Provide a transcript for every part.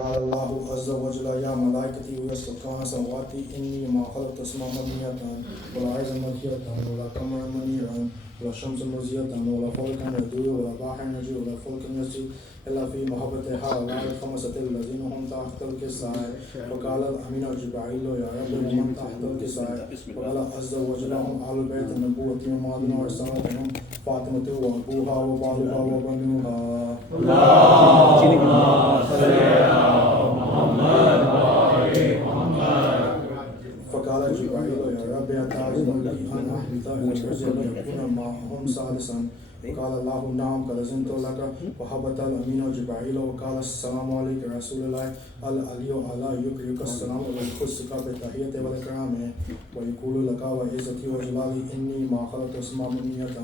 وقال الله عز وجل يا ملائكتي ويسلطون سمواتي إني ما خلقت اسما منية ولا عزا مكية ولا قمرا منيرا ولا شمس مزية ولا فلكا يدور ولا بحر يجري ولا فلك يسري إلا في محبة هؤلاء الخمسة الذين هم تحت الكساء. وقال الأمين جبرائيل يا رب ومن تحت الكساء. وقال عز وجل هم أهل البيت النبوة ومعدن ورسالة هم فاطمة وأبوها وبعلها وبنوها. اللهم صل على محمد وآل محمد. فقال جبرائيل يا رب أتعظم لي أن أحبط إلى الرجل ليكون معهم ثالثا. وقال الله نعم قد أذنت لك. وهبط الأمين جبرائيل وقال السلام عليك يا رسول الله العلي على يقرئك السلام ويخصك بالتحية والإكرام ويقول لك وعزتي وجلالي إني ما خلقت اسما منية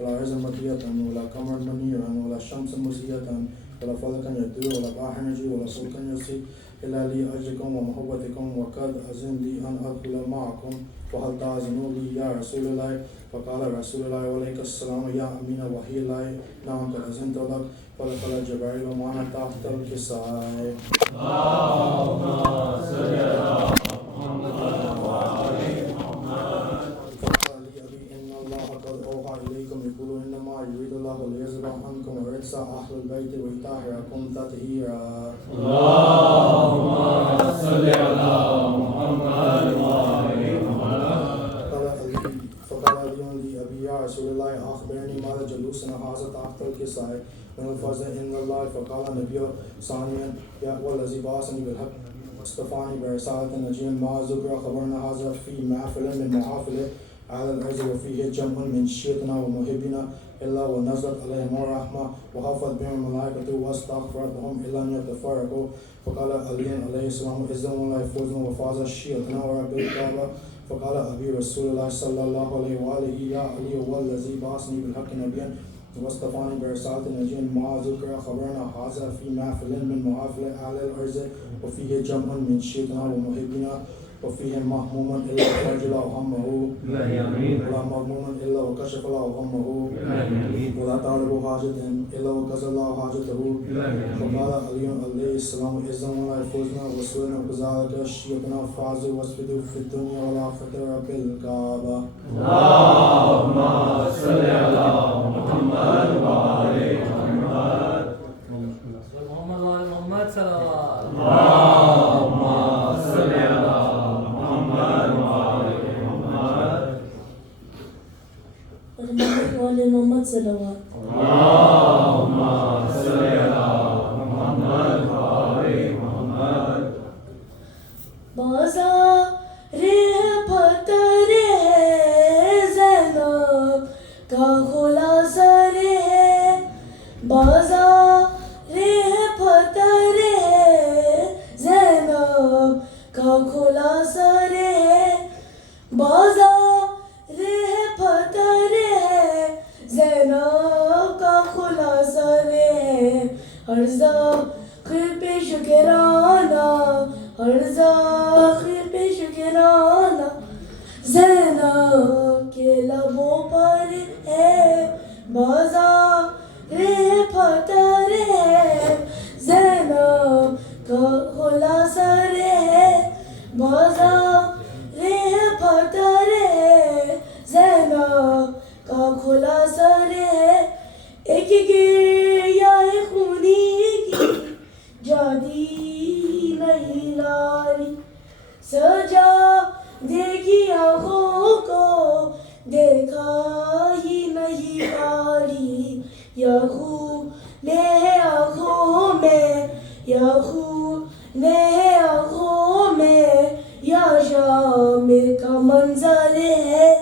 ولا عزا مكية ولا قمرا منيرا ولا شمس مزية ولا فلكا يدور ولا بحر يجري ولا فلكا يسري إلا لأجلكم ومحبتكم وقد أذن لي أن أدخل معكم فهل تأذنوا لي يا رسول الله. فقال رسول الله وعليك السلام يا أمين وحي الله نعم قد أذنت لك. فدخل جبرائيل معنا تحت الكساء. اللهم صل على محمد وآل محمد. فقال لي أبي إن الله قد أوحى إليكم يقول إنما يريد الله ليذهب عنكم الرجس أهل البيت ويطهركم تطهيرا. اللهم صل على محمد وآل محمد. فقال لي أبي يا رسول الله أخبرني ماذا جلوسنا هذا تحت الكساء من الفضل عند الله. فقال النبي ثانيا يا والذي بعثني بالحق واصطفاني برسالة نجيا ما ذكر خبرنا هذا في محفل من محافل على الأرض وفيه جمع من شيطنا ومحبنا إلا ونزلت عليهم الرحمة وحفظت بهم الملائكة واستغفرت لهم إلا أن يتفرقوا. فقال علي عليه السلام إذن الله فوزنا وفاز شيطنا ورب الكعبة. فقال أبي رسول الله صلى الله عليه وآله يا علي والذي بعثني بالحق نبيا واصطفاني برسالة نجيا ما ذكر خبرنا هذا في محفل من محافل أهل الأرض وفيه جمع من شيطنا ومحبنا وفيه مهموما إلا فرج له همه ولا مغموما إلا وكشف له همه ولا طالب حاجة إلا وكسر له حاجته. فقال علي عليه السلام إذن الله فوزنا وسلنا وكذلك شيطنا فاز واسفدوا في الدنيا والآخرة رب الكعبة. اللهم صل على محمد وآل محمد. محمد وآل محمد صلى الله عليه وسلم. اللهم صل على محمد وآل محمد. محمد وآل محمد صلوات. اللهم صل على محمد وآل محمد. بازار پتر ہے زینب کا خلاصہ ہے. بازار پتر ہے زینب کا خلاصہ ہے. بازار پتر ہے زینب کا خلاصہ ہے. ہر ذاکر پہ شکرانہ ہر ذاکر پہ شکرانہ زینب کے لبوں پر ہے. بازار پتر ہے زینب کا خلاصہ ہے. بازار پتر ہے زینب کا خلاصہ ہے. ایک گریہ خونی کی جادی نہیں لاری سجا دیکھی آنکھوں کو دیکھا ہی نہیں پاری. یا خون آنکھوں میں یا خون آنکھوں میں یا شام کا منظر ہے.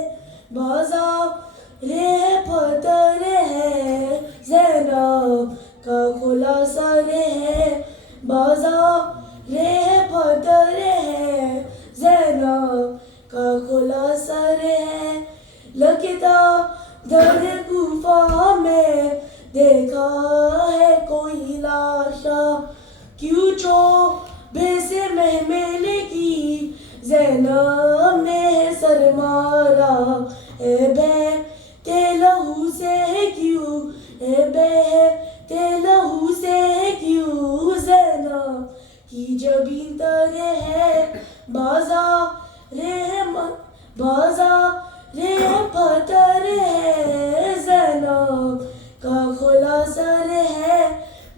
بازار پتر ہے زینب کا خلاصہ ہے. بازار پتر ہے زینب کا خلاصہ ہے. لگتا در کوفہ میں دیکھا ہے کوئی لاشا کیوں چوبے سے محمل کی زینب نے سر مارا. اے بہتے لہو سے کیوں اے بہتے لہو سے کیوں زینب کی جبین تر ہے بازار پتر ہے زینب کا کھلا سر ہے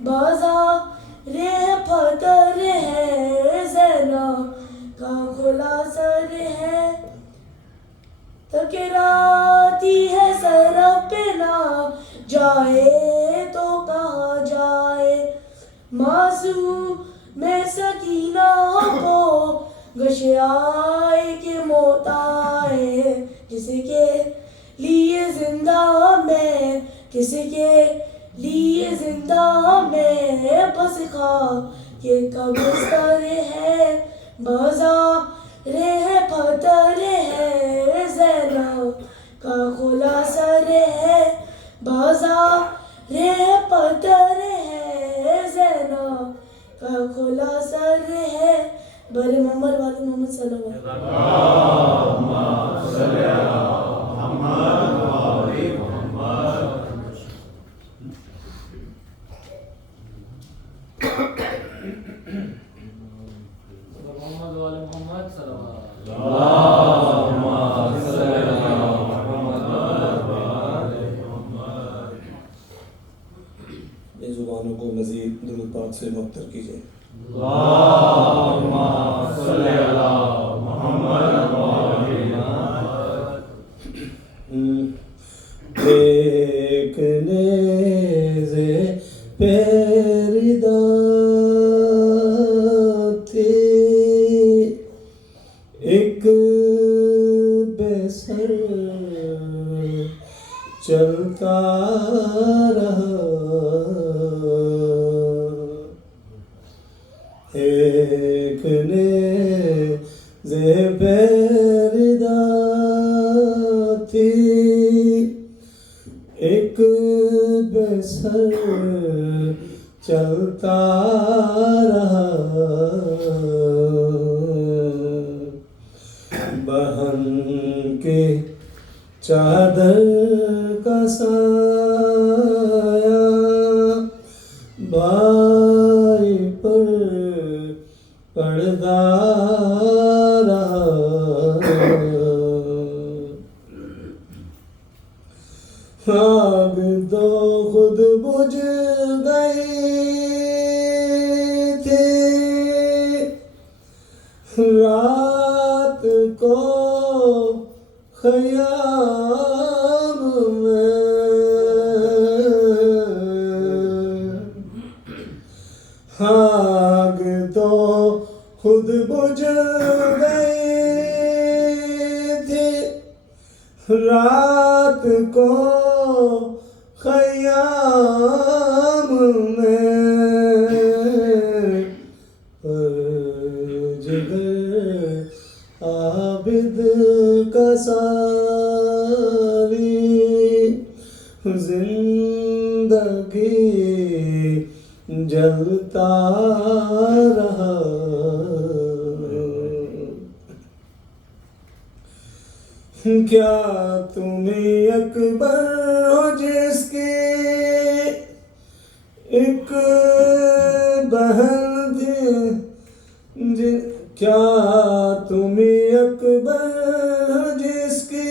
بازار پتر ہے زینب کا کھلا سر ہے تکراتی ہے سرب پہ نہ جائے تو کہا جائے معصوم میں سکینہ کو گش آئے کہ موت آئے کسی کے لیے زندہ میں کسی کے لیے زندہ میں بس خواہ کہ قبرستر ہے بازار پتر ہے زینب کا کھلا سر ہے بازار پتر ہے زینب کا کھلا سر ہے بر محمد والد محمد صلی اللہ علیہ محمد والد محمد صلی اللہ علیہ وسلم. یہ زبانوں کو مزید درود پاک سے معطر کیجیے. اللہم صلی علی محمد ایک نیزے پیردہ تھی ایک بے سر چلتا رہا ایک نیزے پیردہ تھی ایک بے سر چلتا رہا بہن کے چادر کا سایہ بھائی پر پردہ رہا آگ تو خود بجھ گئی تھی رات کو خیام میں آگ تو خود بجھ گئی تھی رات کو خیام میں پر جگر عابد کا ساری زندگی جلتا رہا کیا تمہیں اکبر ہو جس کی ایک بہن تھی کیا تمہیں اکبر ہو جس کی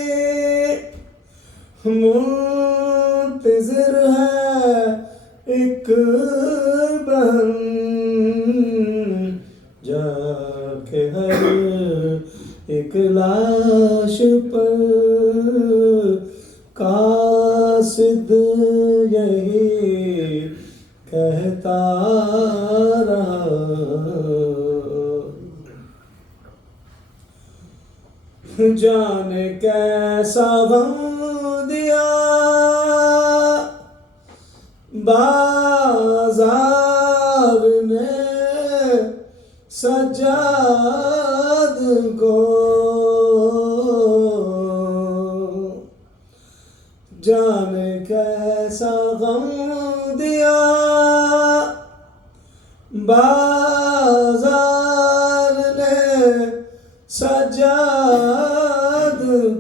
منتظر ہے ایک بہن جا کے ہر ایک لاش پر قاصد یہی کہتا رہا جانے کیسا غم دیا بازار نے سجاد کو جانے کیسا غم دیا بازار نے سجاد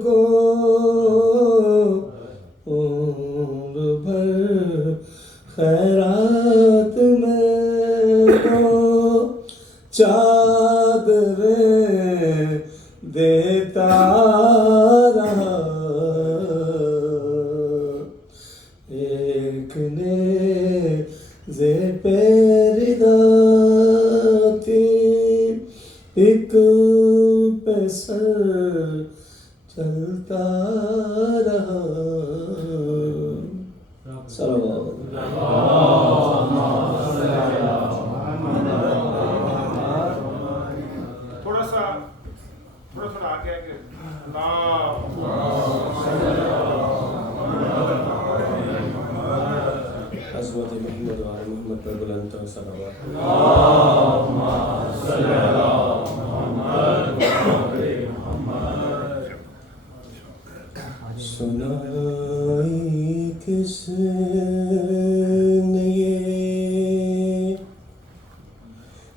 کو عمر بھر خیرات میں تو چادریں دیتا رہا ایک نیزے پہ ردا تھی ایک پہ سر چلتا رہا صلوات تھوڑا آگے آگے عظمت محمد و آل محمد پر بلند و صلوات سنائی کس نے یہ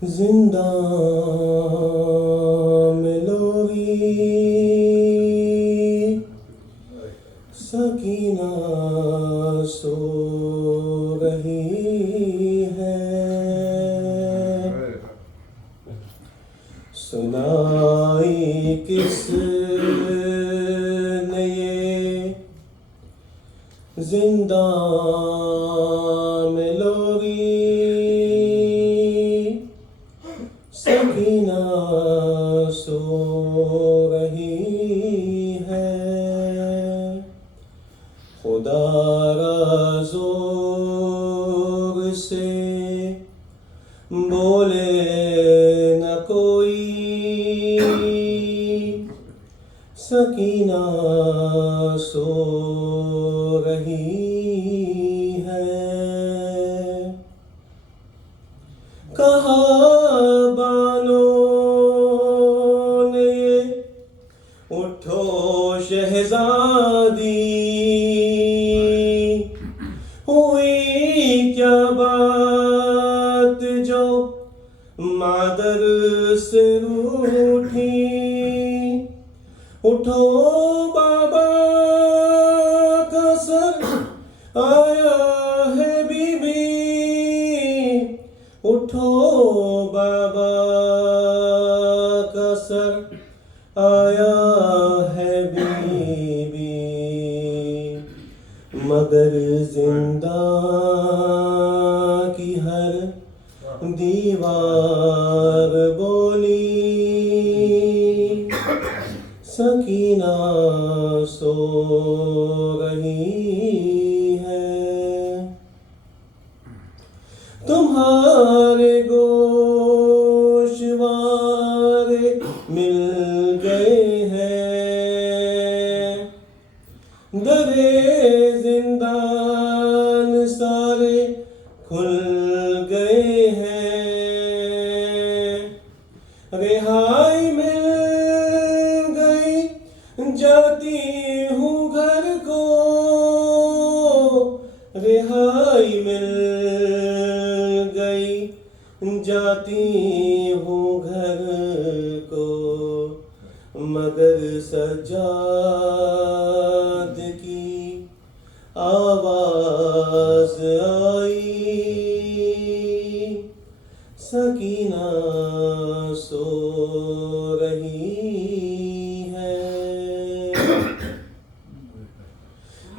زندہ ملوی سکینہ سو رہی ہے سنائی کس نے یہ زندہ ملوی سکینہ سو رہی ہے خدا را زور سے بولے نہ کوئی سکینہ سو رہی ہے کہا بانوں نے اٹھو شہزادی ہوئی کیا بات جو مادر سے روٹھی اٹھو بابا کا سر آیا ہے بی بی اٹھو بابا کا سر آیا ہے بی بی مگر زندہ کی ہر دیوار بولی سکینہ سو رہی ہے تمہارے گوشوارے مل گئے ہیں درے زندان سارے کھل گئے ہیں رہائی مل گئی جاتی ہوں گھر کو رہائی مل گئی جاتی ہوں گھر کو مگر سجاد کی آواز آئی سکینہ سو رہی ہے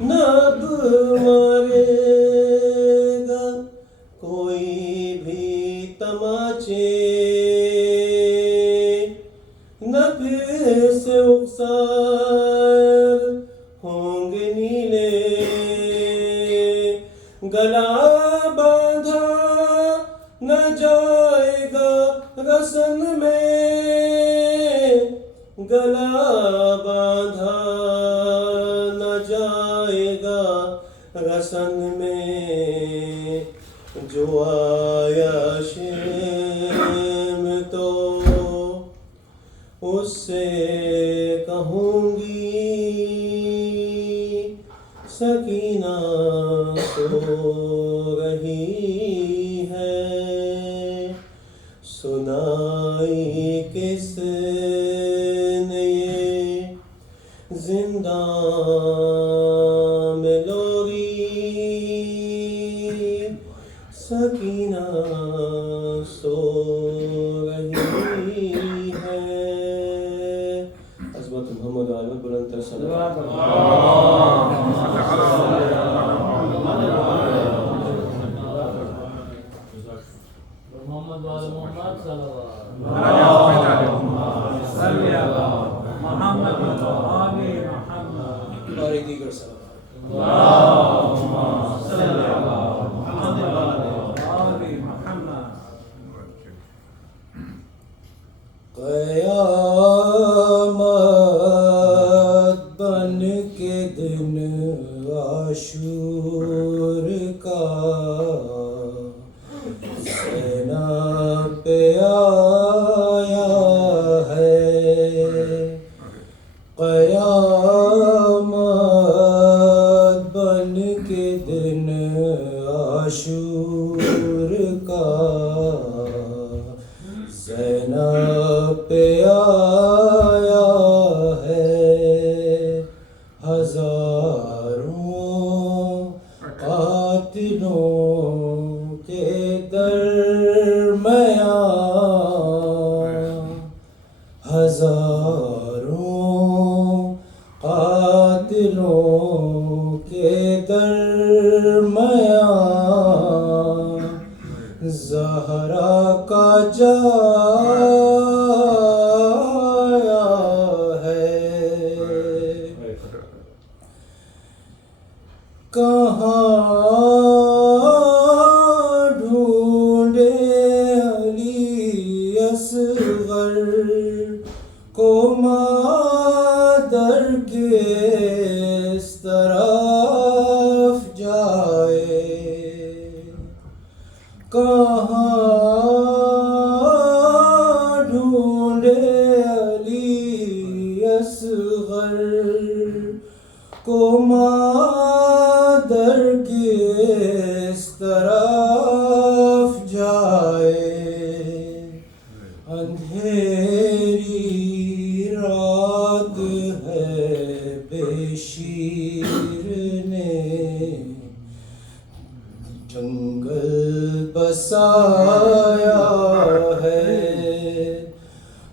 نہ اب مرے گا کوئی بھی تماچے نہ پھر سے رخسار ہوں گے نیلے گلا باندھا نہ جائے گا رسن میں گلا باندھا نہ جائے گا رسن میں جو آیا شیم تو اس سے کہوں گی سکینہ سو رہی ہے سنائی کس نے یہ زندہ ملوری سکینہ سو رہی محمد صلی اللہ اللهم صل على محمد وآل محمد اور ایک دیگر صلوات اللهم صل على محمد وآل محمد قیامت بن کے دن عاشور کا زینب پہ آیا ہے قیامت بن کے دن عاشور کا زینب پہ آیا ہے ہزاروں قاتلوں کے درمیان ہزاروں قاتلوں کے درمیان زہرا کا جایا ہے کہاں ڈھونڈے علی اصغر کو مادر کس طرف جائے کہاں ڈھونڈے علی اصغر کو مادر کس طرف جائے اندھیری رات ہے بے شیر نے جنگل بسایا ہے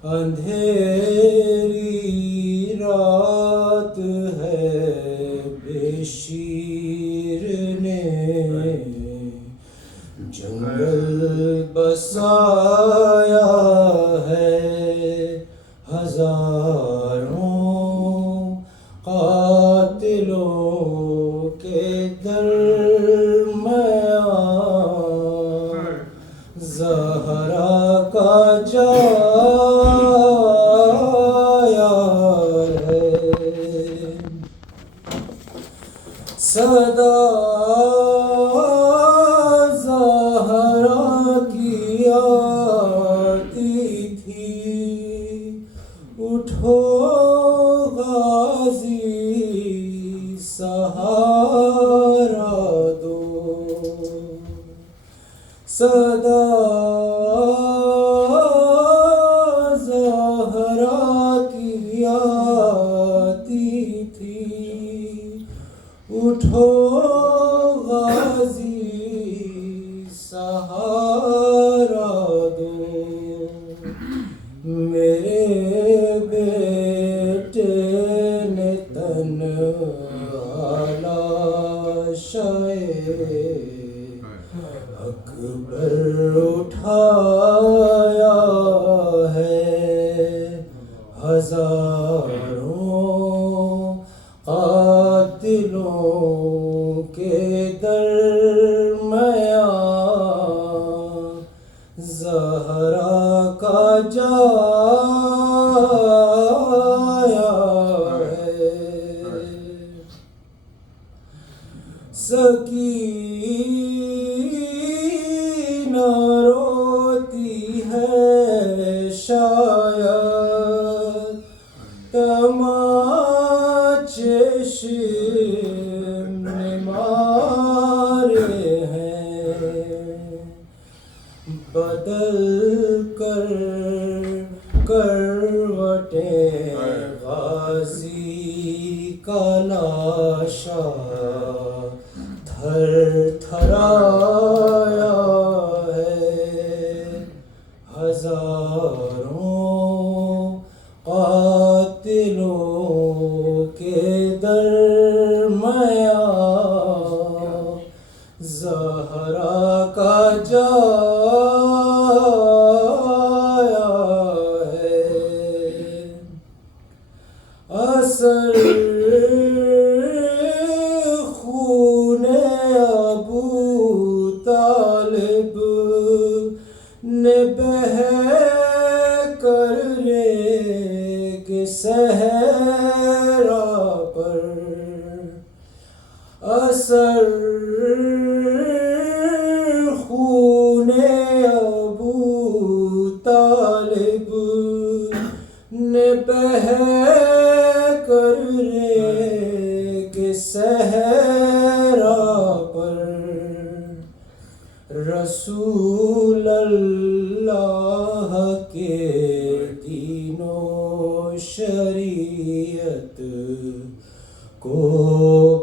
اندھیری رات ہے بے شیر نے جنگل بسایا ہے ہزاروں قاتلوں کے درمیان زہرا کا جایا ہے صدا زہرا کی آتی تھی اٹھو غازی سہارا دو صدا زہرا کی آتی تھی اٹھو غازی سہارا دو میرے بیٹے نے تنہا لاشائے اکبر اٹھایا ہے ہزاروں قاتلوں کے درمیان زہرا کا جایا ہے سکینہ روتی ہے شاید تماچے نے مارے ہیں بدل کر کروٹیں غازی کا لاشا تھر تھرایا ہے ہزاروں قاتلوں کے درمیان زہرا کا جایا کر ریگ صحرا پر اثر خون ابو طالب نے بہہ کر ریگ صحرا پر رسول اللہ کے دین و شریعت کو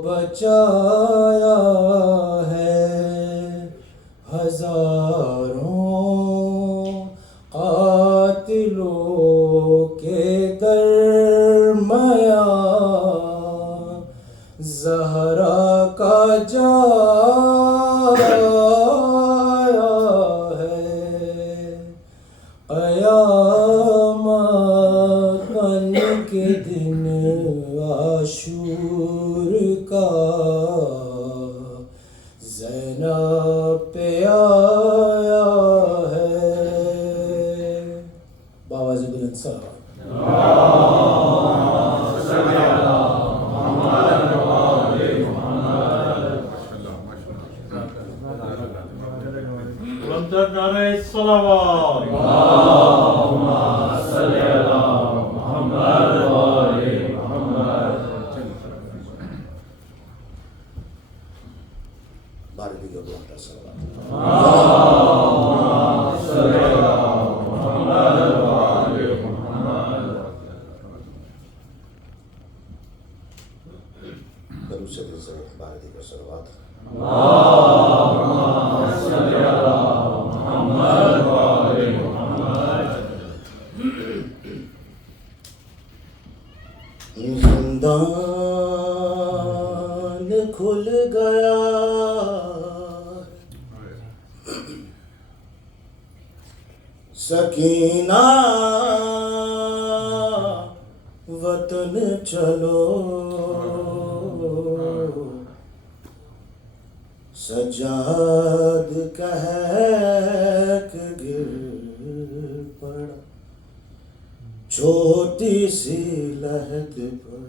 بچایا ہے، ہزاروں قاتلوں کے درمیان زہرا کا جایا ہے، قیامت بن کے دن عاشور کا زینب پہ آیا ہے۔ باواز بلند صلوات۔ بلندتر نعرہ صلوات۔ بارگاہ کا بلندتر صلوات۔ درود شریف سے بارگاہ کا صلوات۔ زندان کھل گیا سکینہ وطن چلو، سجاد کہہ کے گر پڑا چھوٹی سی لہد پر،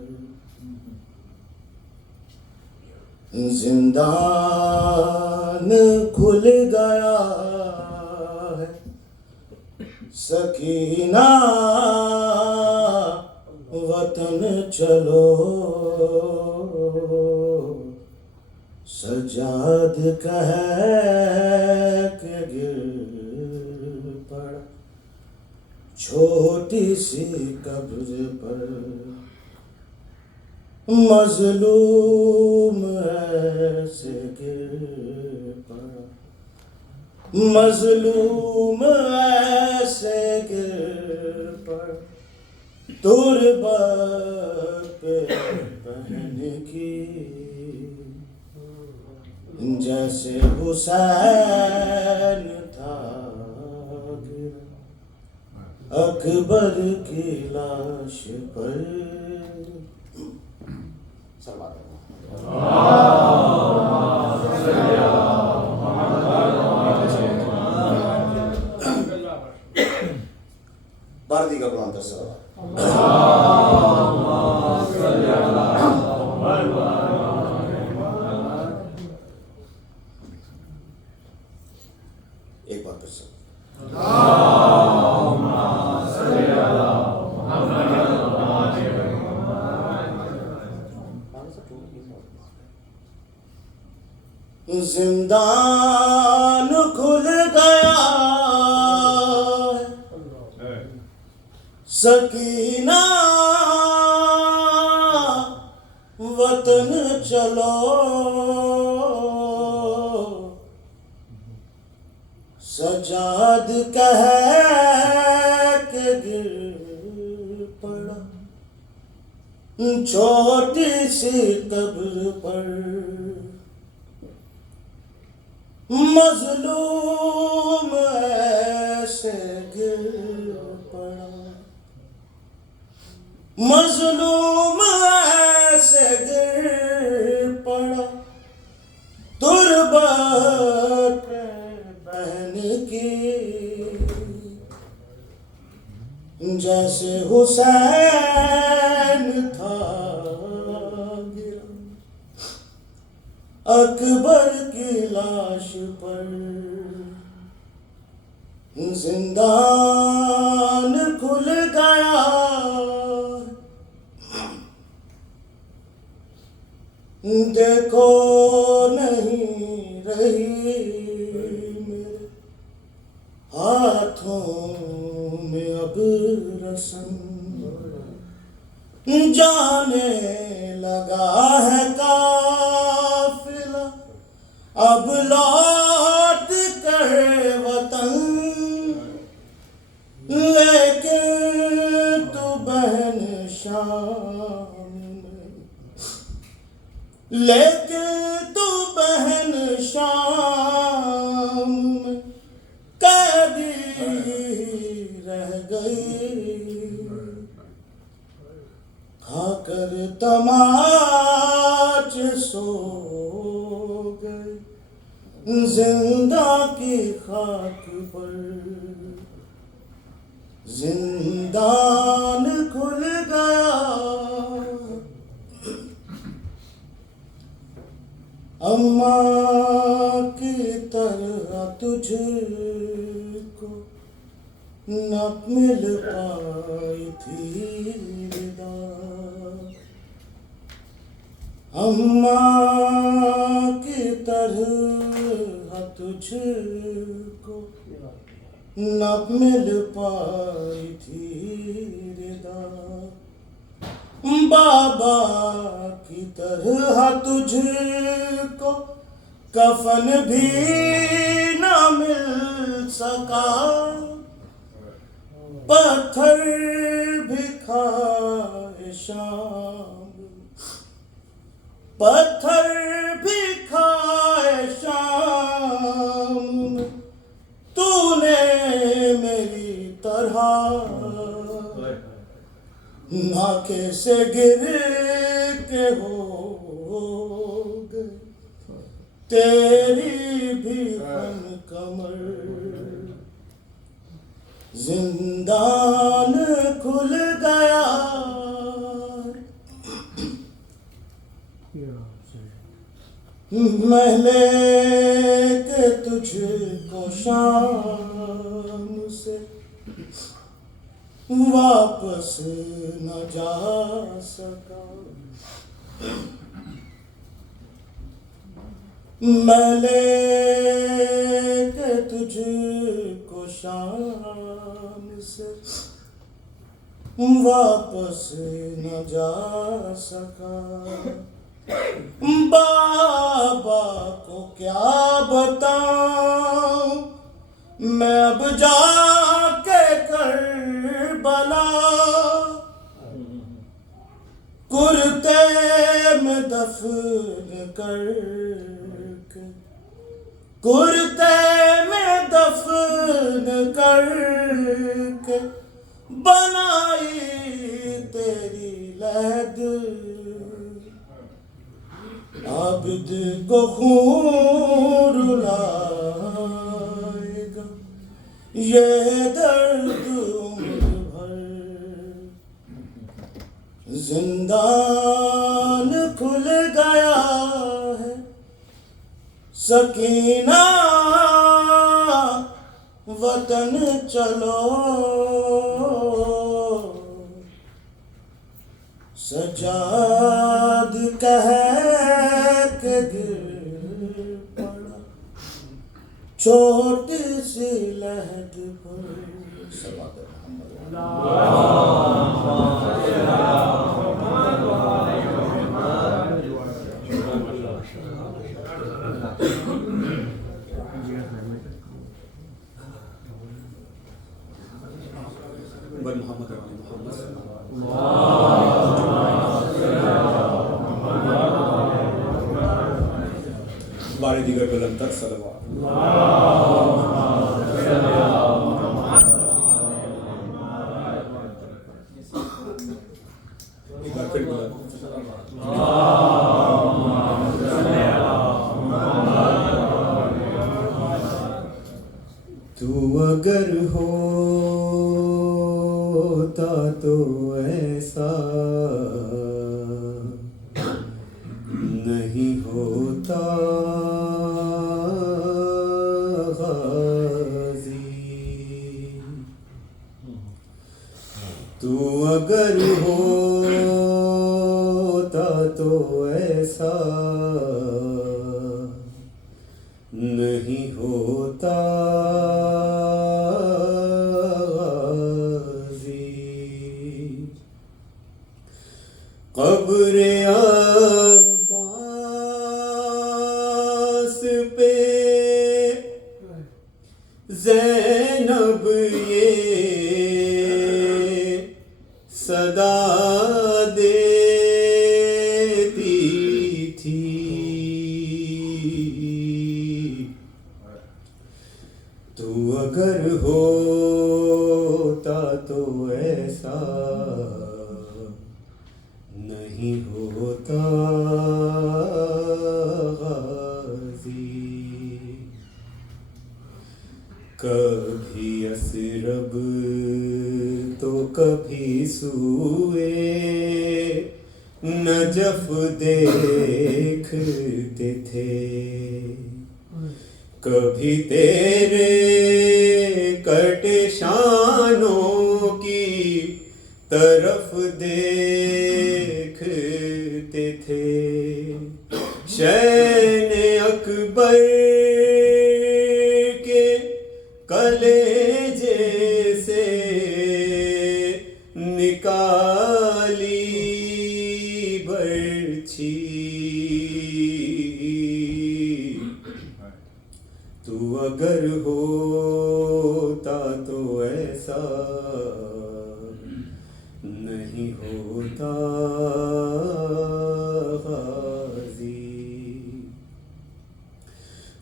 زندان کھل گیا ہے سکینہ وطن چلو، سجاد کہہ کے گر پڑا چھوٹی سی قبر پر، مظلوم ایسے گر پڑا، مظلوم ایسے گر پڑا، تربت پہ پہن کی جیسے حسین تھا گرا اکبر کی لاش پر۔ باردی کا قرآن تصور ایک بار پھر سے زندان کھل گیا سکینہ وطن چلو، سجاد کہہ کے گر پڑا چھوٹی سی قبر پر، مظلوم ایسے گر پڑا، مظلوم ایسے گر پڑا، تربت پہ بہن کی جیسے حسین تھا گرا اکبر کی لاش پر، زندان کھل گیا دیکھو نہیں رہی میرے ہاتھوں میں اب رسم، جانے لگا ہے قافلہ اب لوٹ کر وطن، لیکن تو بہن شام میں، لیکن تو بہن شام میں قیدی رہ گئی، کھا کر تماچے سو گئے زندہ کی خاک پر، زندان کھل گیا اماں کی طرح تجھ کو نہ مل پائی تھی ردا، اماں کی طرح تجھ کو نہ مل پائی تھی ردا، بابا کی طرح تجھ کو کفن بھی نہ مل سکا، پتھر بھی کھائے شام، پتھر بھی کھائے شام، تو نے میری طرح ناکے سے گر کے ہو گئے تیری بھی فن کمر، زندان کھل گیا میں لے کے تجھ کو شام سے واپس نہ جا سکا، میں لے کے تجھ کو شام سے واپس نہ جا سکا، بابا کو کیا بتاؤں میں اب جا کے کربلا، کرتے میں دفن کر کے، کرتے میں دفن کر کے بنائی تیری لحد، عابد کو خون رلائے گا یہ درد عمر بھر، زندان کھل گیا ہے سکینہ وطن چلو، سجاد کہہ کے گر پڑا چھوٹی سی لہد پر، محمد محمد بارے دیگر بلند تر صلوات، ایک بار پھر بلند، تو اگر ہو ہوتا تو ایسا نہیں ہوتا غازی، تو اگر ہوتا تو ایسا نہیں ہوتا غازی، قبر عباس پہ زینب یہ صدا دیتی تھی، تو اگر ہوتا تو ایسا نہیں ہوتا غازی، کبھی اسرب تو کبھی سوئے نجف دیکھتے تھے، کبھی تیرے کٹشانوں کی طرف دیکھتے تھے، شین اکبر کے کلیجے سے نکالی برچھی، تو اگر ہوتا تو ایسا نہیں ہوتا غازی،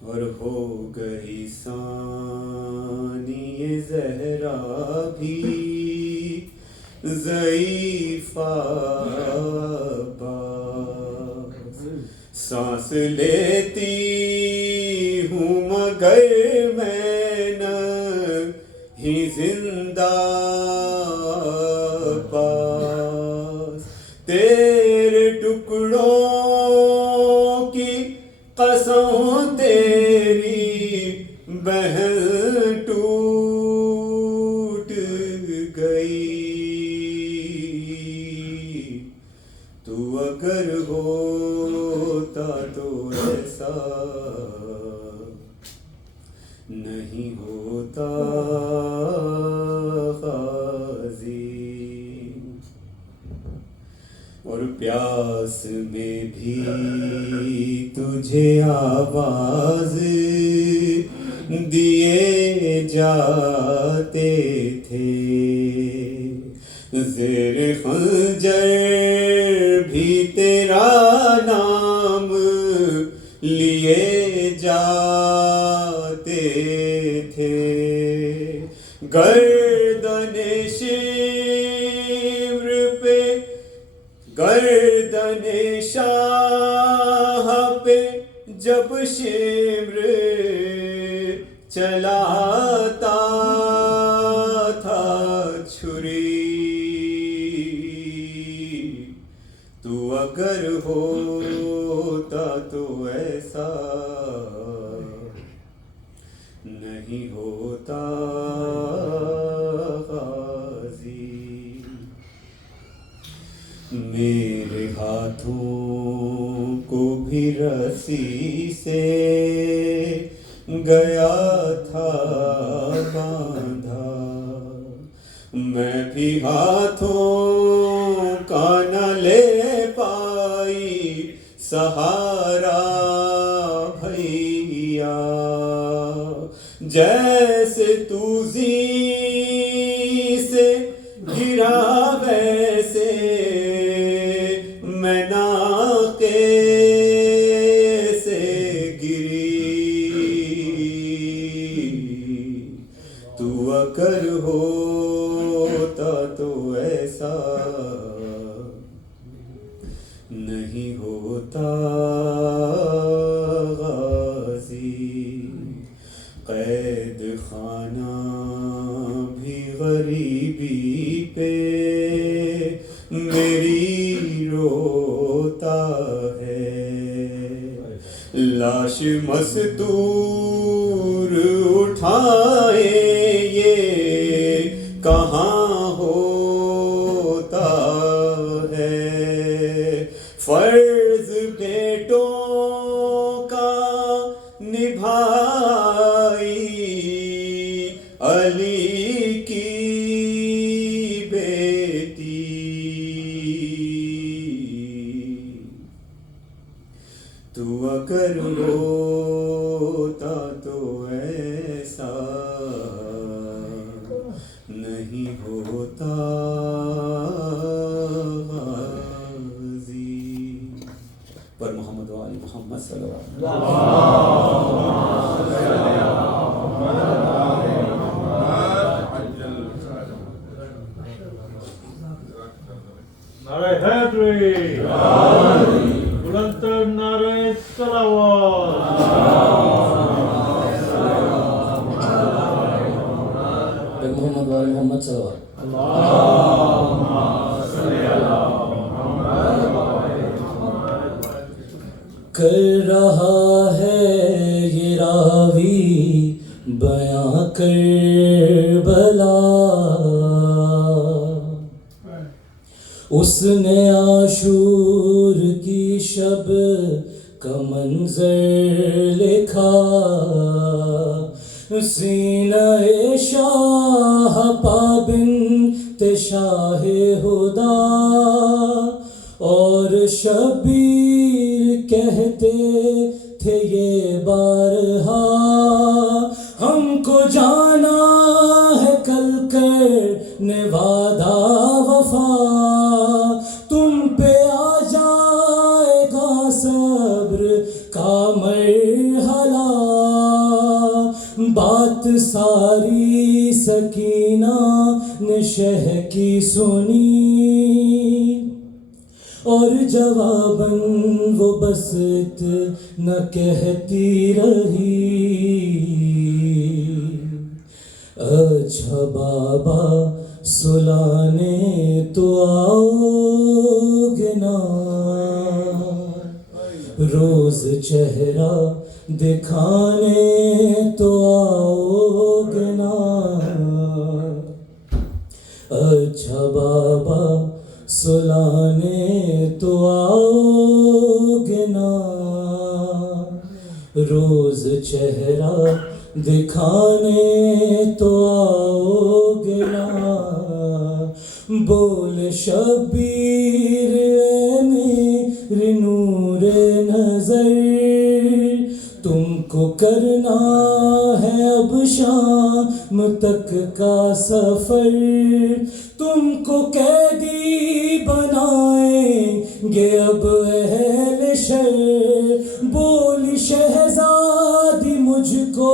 اور ہو گئی ثانی زہرا بھی ضعیفہ باز، سانس لیتی ہوں مگر میں نہیں زندہ پاس، تیرے ٹکڑوں کی قسم تیری بہن ٹوٹ گئی، تو اگر ہوتا تو ایسا نہیں ہوتا غازی، اور پیاس میں بھی تجھے آواز دیے جاتے تھے، زیر خنجر بھی تیرا نام لیے جاتے تھے، گردن شمر پہ گردن شاہ پہ جب شمر چلاتا تھا چھری، تو اگر ہوتا تو ایسا نہیں ہوتا غازی، میرے ہاتھوں کو بھی رسی سے گیا تھا باندھا، میں بھی ہاتھوں کا نہ لے پائی سہارا بھیا، جیسے تو زین سے گرا ویسے میں ناقے سے گری، تو اگر ہوتا تو ایسا نہیں ہوتا غازی، قید خانہ بھی غریب غریبی پہ میری روتا ہے، لاش مستور اٹھائے یہ کہاں ہوتا ہے، فرض بیٹوں کا نبھائی علی کی بیٹی، تو اگر روتا تو ایسا نہیں ہوتا غازی، پر محمد و آل محمد صلی اللہ علیہ نعرہ حیدری، بلند تر نعرہ صلوات، محمد وآل محمد صلوات۔ کر رہا ہے یہ راوی بیاں کربلا، اس نے عاشور کی شب کا منظر لکھا، سینہ شاہ پابند شاہ ہدا، اور شبیر کہتے تھے یہ بارہا، ہم کو جانا ہے کل کرنے وعدہ وفا، تم پہ آ جائے گا صبر کا مرحلہ، بات ساری سکینہ نے شہ کی سنی، اور جواباً وہ بس اتنا کہتی رہی، اچھا بابا سلانے تو آؤ گے نا، روز چہرہ دکھانے تو آؤ گے نا، اچھا بابا سلانے تو آؤ گے نا، روز چہرہ دکھانے تو آؤ گے نا، بول شبیر اے میرے نور نظر، تم کو کرنا ہے اب شام تک کا سفر، تم کو قیدی بنائیں گے اب اہل شر، بولی شہزادی مجھ کو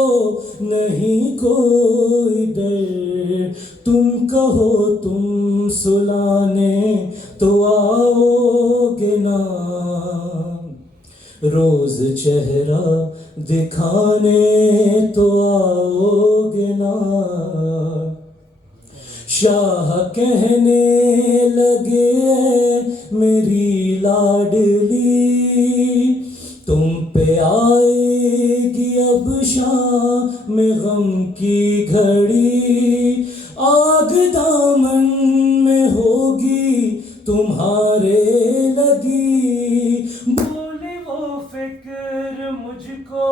نہیں کوئی ڈر، تم کہو تم سلانے تو آؤ گے نا، روز چہرہ دکھانے تو آؤ گے نا، شاہ کہنے لگے میری لاڈلی، تم پہ آئے گی اب شام میں غم کی گھڑی، آگ دامن میں ہوگی تمہارے لگی، بولے وہ فکر مجھ کو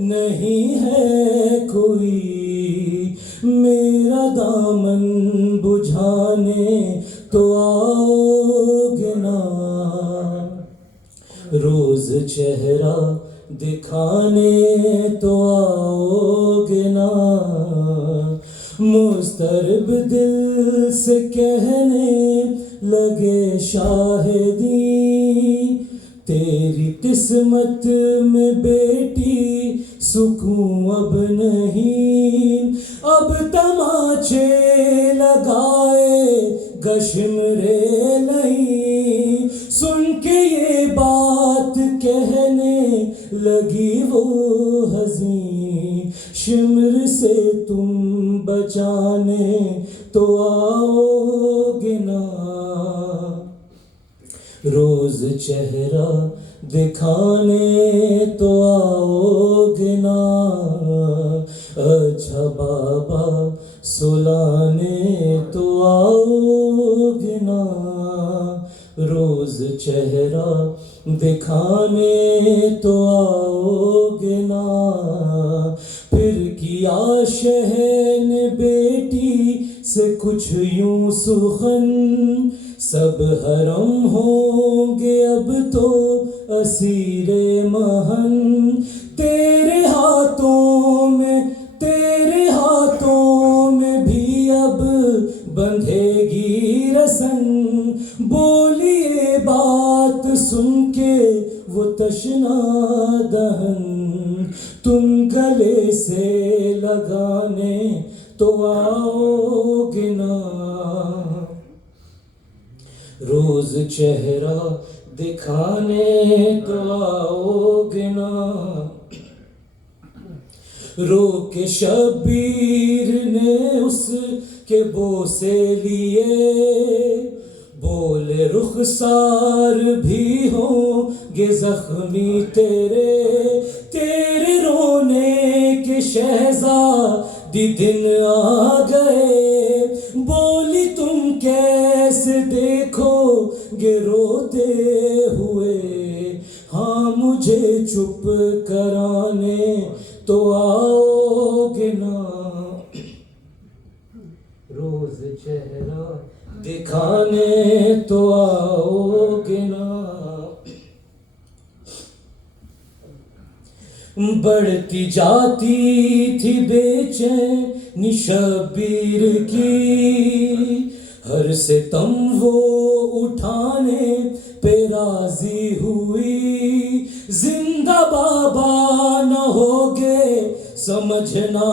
نہیں ہے کوئی، میرا دامن بجھانے تو آؤ گے نا، روز چہرہ دکھانے تو آؤ گے نا، مضطرب دل سے کہنے لگے شاہدی، تیری قسمت میں بیٹی سکون اب نہیں، اب تماچے لگائے گشمرے نہیں، سن کے یہ بات کہنے لگی وہ حزین، شمر سے تم بچانے تو آؤ گے نا، روز چہرہ دکھانے تو آؤ گے نا، اچھا بابا سلانے تو آؤ گے نا، روز چہرہ دکھانے تو آؤ گے نا، پھر کیا شہن بیٹی سے کچھ یوں سخن، سب حرم ہوں گے اب تو اسیر مہن، تیرے ہاتھوں میں بھی اب بندھے گی رسن، بولیے بات سن کے وہ تشنا دہن، تم گلے سے لگانے تو آؤ گے نا، روز چہرہ دکھانے تو آؤ گے نا، رو کے شبیر نے اس کے بوسے لیے، بولے رخسار بھی ہوں گے زخمی تیرے رونے کے شہزادی دن آ گئے، بولی تم کیسے دیکھو گے روتے ہوئے، ہاں مجھے چپ کرانے تو آؤ گے نا، روز چہرہ دکھانے تو آؤ گے نا، بڑھتی جاتی تھی بے چینی شبیر کی، ہر ستم وہ اٹھانے پہ راضی ہوئی، زندہ بابا نہ ہوگے سمجھ نہ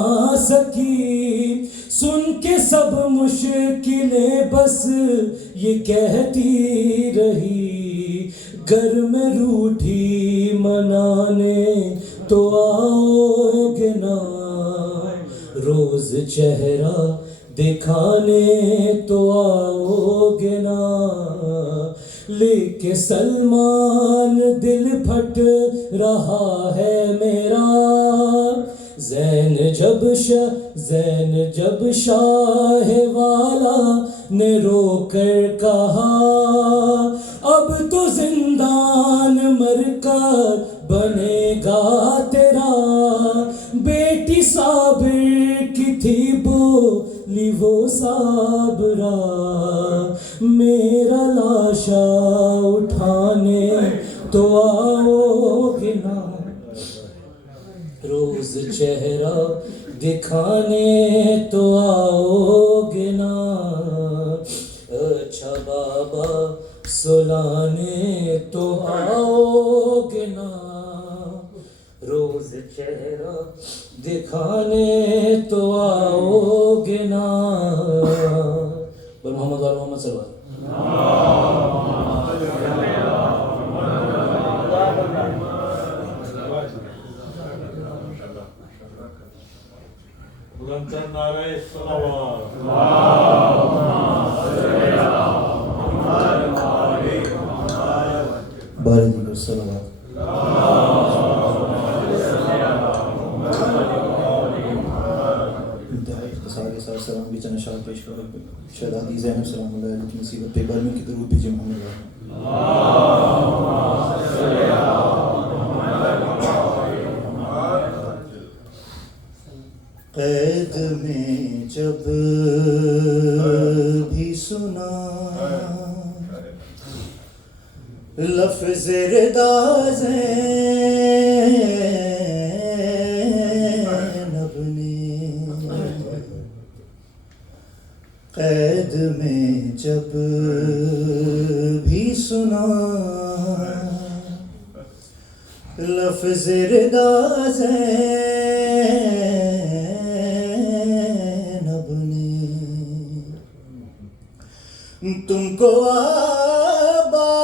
سکی، سن کے سب مشکلیں بس یہ کہتی رہی، گھر میں روٹھی منانے تو آؤ گے نا، روز چہرہ دکھانے تو آؤ گے نا، لے کے سلمان دل پھٹ رہا ہے میرا، زین جب شاہ والا نے رو کر کہا، اب تو زندان مرکز بنے گا تیرا، بیٹی صابر کی تھی بولی وہ صابرہ، میرا لاشا اٹھانے تو آؤ گے نا، روز چہرہ دکھانے تو آؤ گے نا، اچھا بابا سلانے تو آؤ گے نا، روز چہرہ دکھانے تو آؤ گے نا، محمد وال محمد صلی اللہ علیہ وسلم۔ بلندتر نعرہ صلوات۔ بارہ دیگر صلوات۔ انتہائی اختصار کے ساتھ سلام بھی چند اشعار پیش کرو، شہزادی زینب سلام اللہ علیہ کی مصیبت پہ برمی کی درود بھیجے محمد اللہ۔ قید میں جب بھی سنا لفظ ردا زینب نے، قید میں جب بھی سنا لفظ ردا زینب نے، تم کو عباس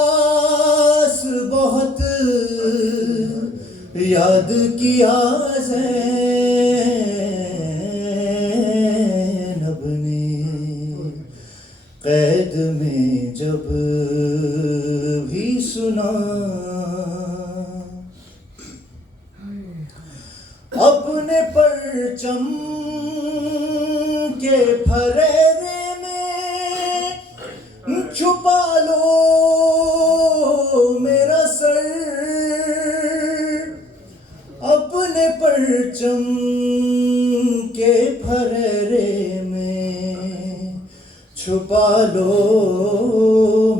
بہت یاد کیا زینب نے، قید میں جب بھی سنا اپنے پرچم کے پھریرے میں چھپا لو میرا سر اپنے پرچم کے پھریرے میں چھپا لو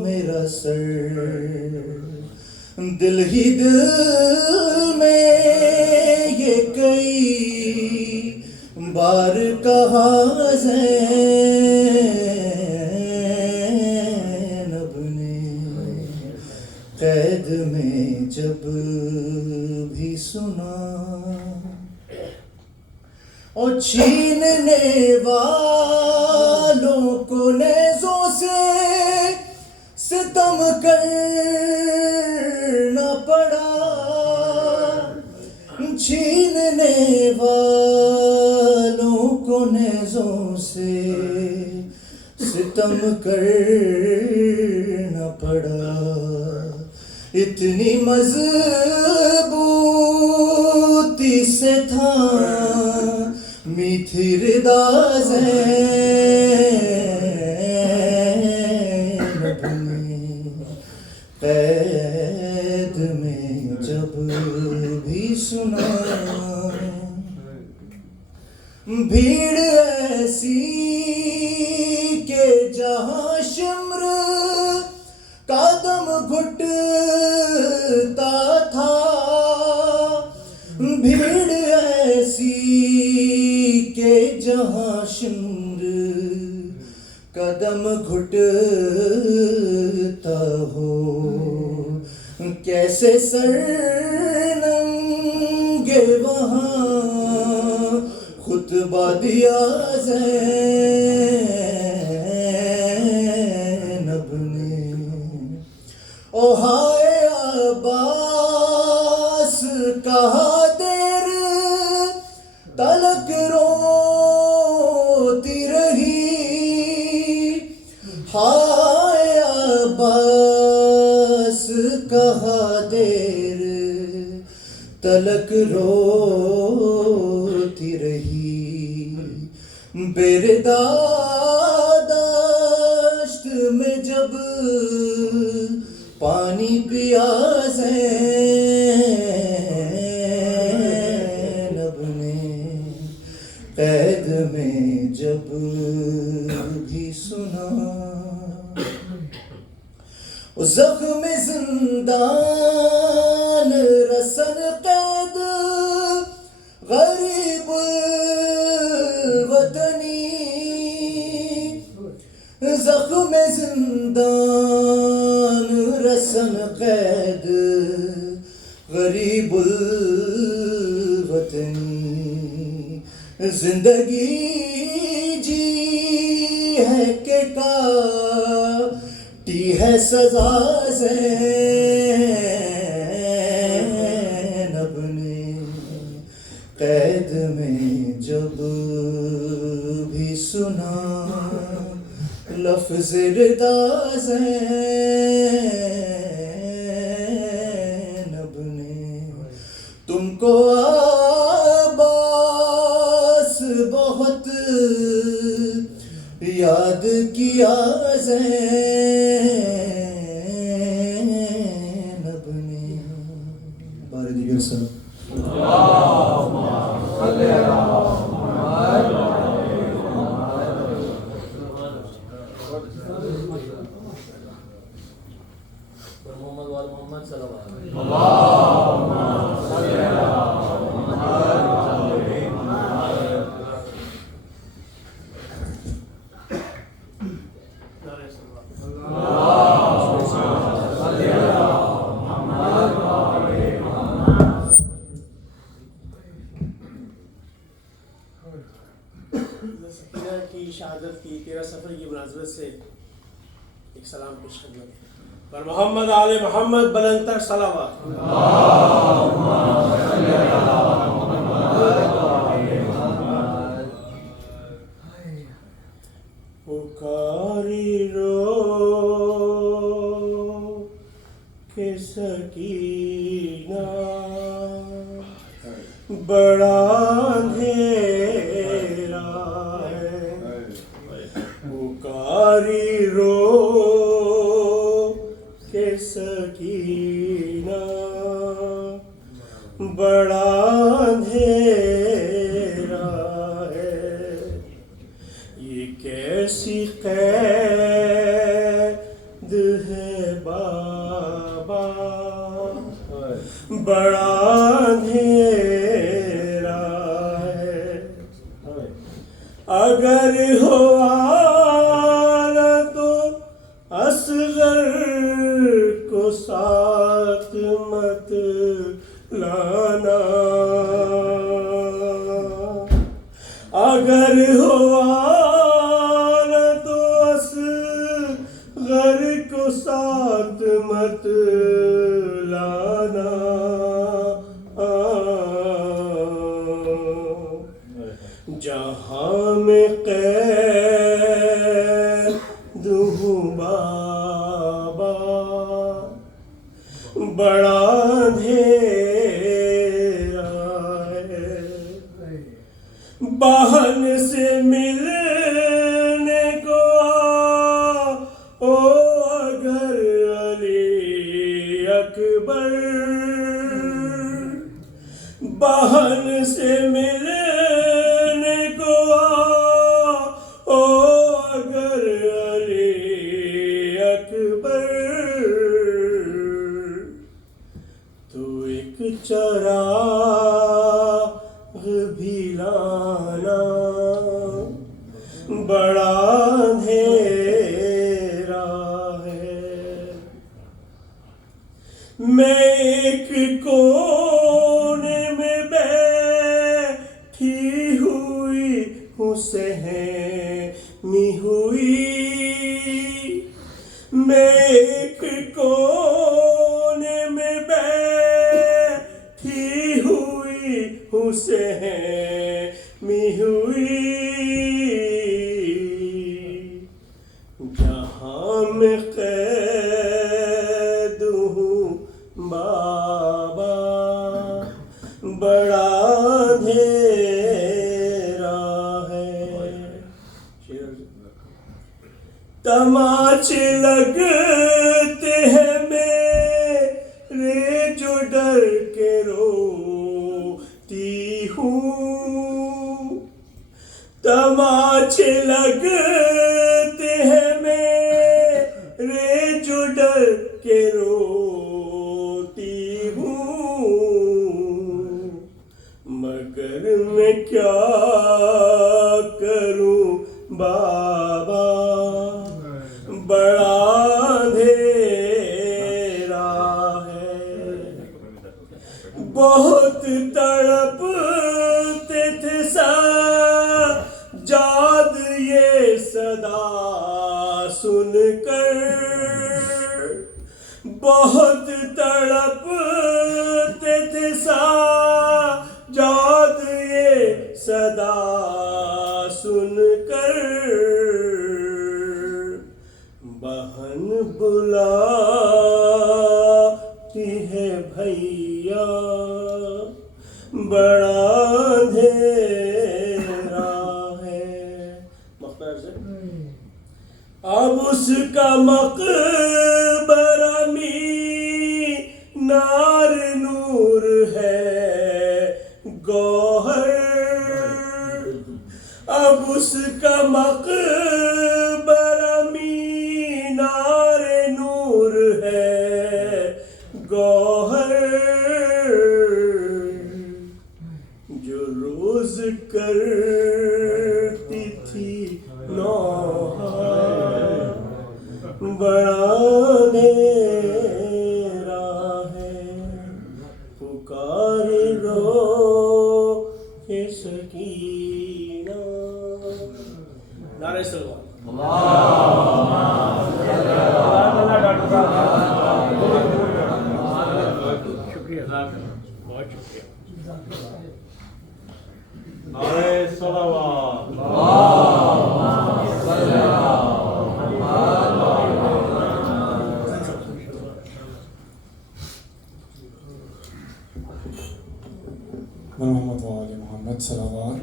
میرا سر دل ہی دل میں یہ کئی بار کہا زینب نے قید میں جب بھی سنا اور چھیننے والوں کو نیزوں سے ستم کرنا پڑا چھیننے والوں کو نیزوں سے ستم کرنا پڑا اتنی مضبوطی سے تھا میٹھی ردا زینب نے قید میں جب بھی سنا بھیڑ ایسی کہ جہاں شمر قدم گھٹتا تھا بھیڑ ایسی کہ جہاں شمر قدم گھٹتا ہو کیسے سر ننگے وہاں خطبہ دیا زینب نے او ہائے عباس کہا دیر تلک روتی رہی ہائے عباس کہا دیر تلک روتی رہی برداشت میں جب پانی پیا زینب نے قید میں جب بھی سنا زخم زندان رسن قید غریب الوطنی زخم زندان رسن قید غریب الوطنی زندگی جی ہے کہ کاٹی ہے سزا زینب نے قید میں جب بھی سنا لفظ ردا زینب نے تم کو عباس بہت یاد کیا زینب نے بار دیگر سر محمد وال محمد صلی اللہ علیہ سکینہ کی شہادت کی 13 سفر کی مناسبت سے ایک سلام پیش خدمت پر محمد آل محمد بلند تر صلوات پکار پکاری رو کہ سکینہ بڑا اندھیرا ہے پکاری رو کہ سکینہ بڑا اندھیرا ہے یہ کیسی قید ہے بابا بڑا اندھیرا ہے اگر ہو آنا تو اصغر کو ساتھ مت لانا اگر ہو آنا تو اصغر کو ساتھ مت لانا جہاں میں قید ہوں بابا بڑا اندھیرا ہے بہن سے ملنے کو او اگر علی اکبر بہن سے ملنے کو او اگر علی اکبر تو ایک چراغ بھی لانا بڑا اندھیرا ہے میں ایک کونے میں بیٹھی ہوئی ہوں سہمی ہوئی میں ایک کونے میں بیٹھی ہوئی ہوں سہمی ہوئی جہاں میں قید ہوں بابا بڑا اندھیرا ہے تماچے لگتے ہیں میرے جو ڈر کے روتی ہوں تماچے لگتے ہیں میرے جو ڈر کے روتی ہوں مگر میں کیا کروں بابا بڑا اندھیرا ہے بہت تڑپتے تھے سجاد یہ صدا سن کر بہت تڑپتے تھے سجاد یہ صدا سن کر بہن بلاتی ہے بھیا بڑا اندھیرا ہے مختار سے اب اس کا مقبرہ مینار نور ہے گوہر اب اس کا مقبرہ مینار نور ہے گوہر جو روز کرتی تھی نوحہ بڑا اندھیرا ہے پکارے رو کہ سکینہ نعرہ سلوات شکریہ بہت شکریہ نعرہ صلوات محمد صلوات.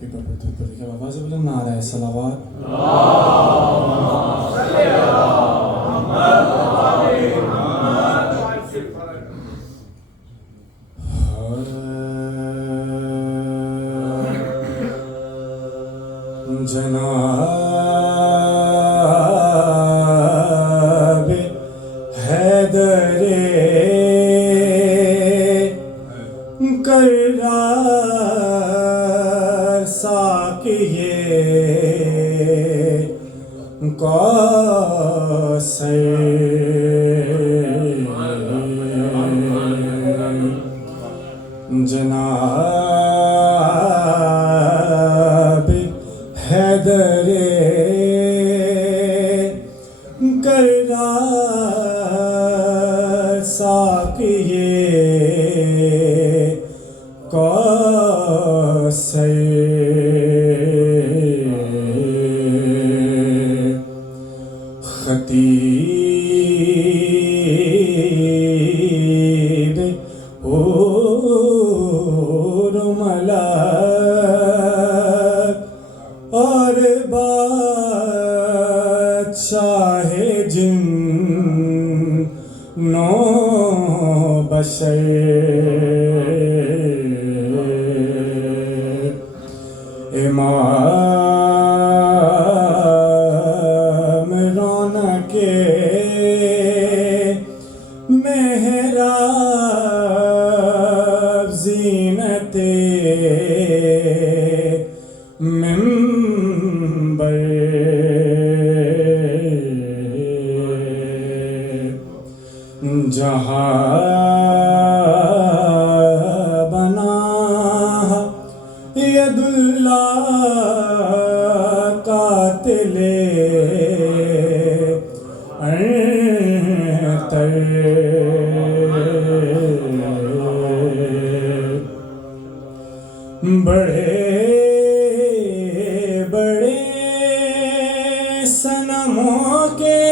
ایک بار پڑھتے ہیں آواز بلند نعرہ صلوات. جناب حیدر کرار ساقیے کوثر جناب حیدر کرار ساقیے کوثر خطیب اور ملک اور بادشاہ جن نو بشر امام رونق محراب زینت منبر جہاں بنا ید اللہ قاتل ارتر بڑے بڑے صنموں کے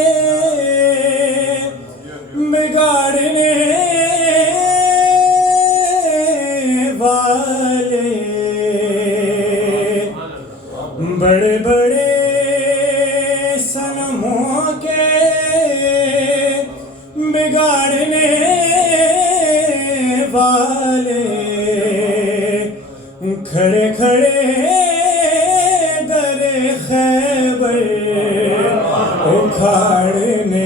بگاڑنے والے بڑے بڑے صنموں کے بگاڑنے والے کھڑے کھڑے در خیبر اکھاڑنے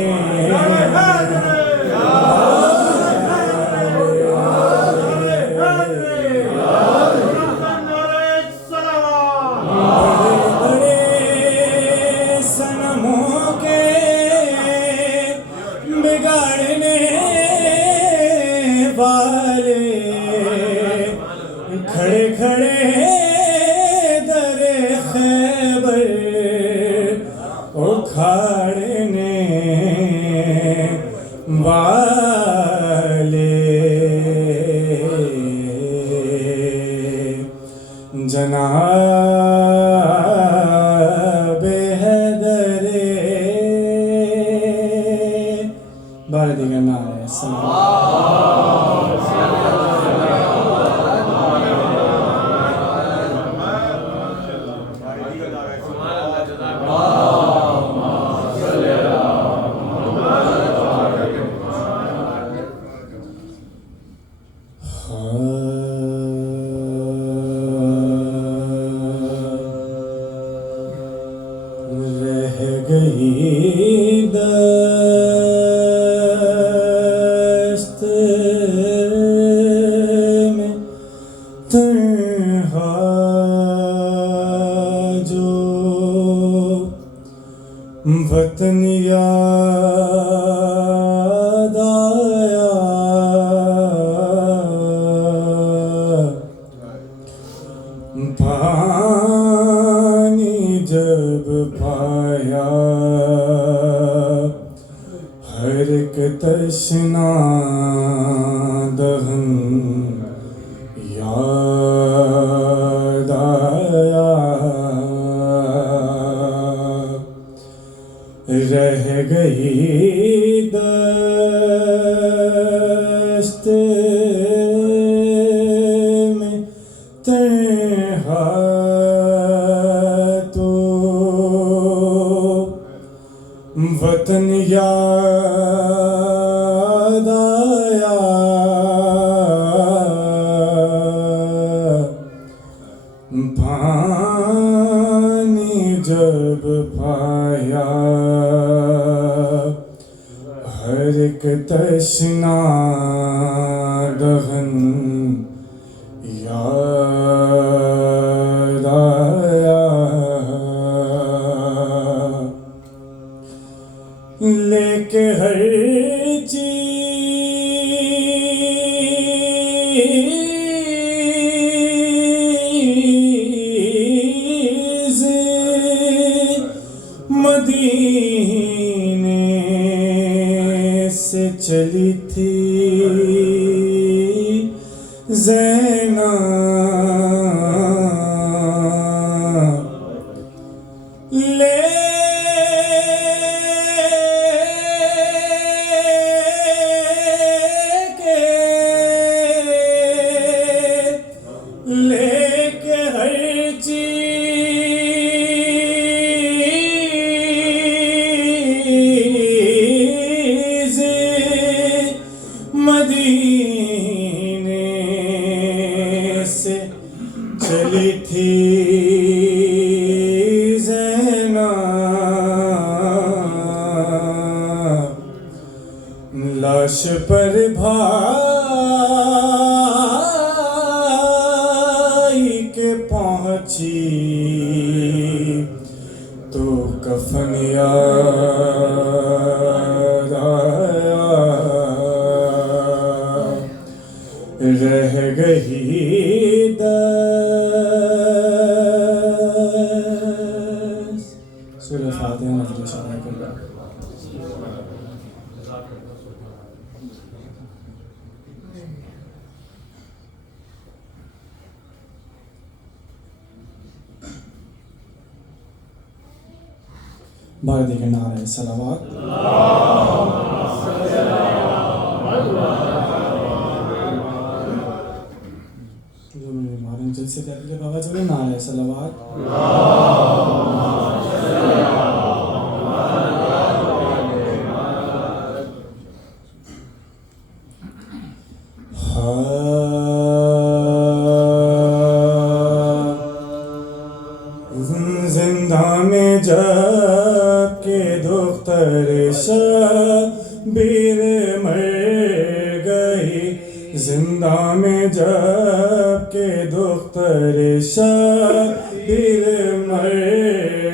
کھڑے کھڑے در خیبر اکھاڑنے والے جناب حیدر بار دیگر نعرہ رہ گئی دست میں تنہا جو وطن یاد آیا پانی جب پایا ہر ایک تشنا دہن یاد آیا رہ گئی تو وطن یاد آیا پانی جب پایا ہر ایک تشنا دہن یاد آیا لے کے ہر چیز مدینے سے چلی تھی زینب لے کے ہر چیز مدینے سے چلی تھی زینب لاش پر بھائی کے پہنچی تو کفن یاد آیا رہ گئی دست سورہ فاتحہ نفل شرح کرنا بار دیکھیں نعرہ صلوات مارن جلد سے کہتے ہیں بابا چلے نعرہ صلوات زندہ میں جب کے دختر شبیر مر گئی زندہ میں جب کے دختر شبیر مر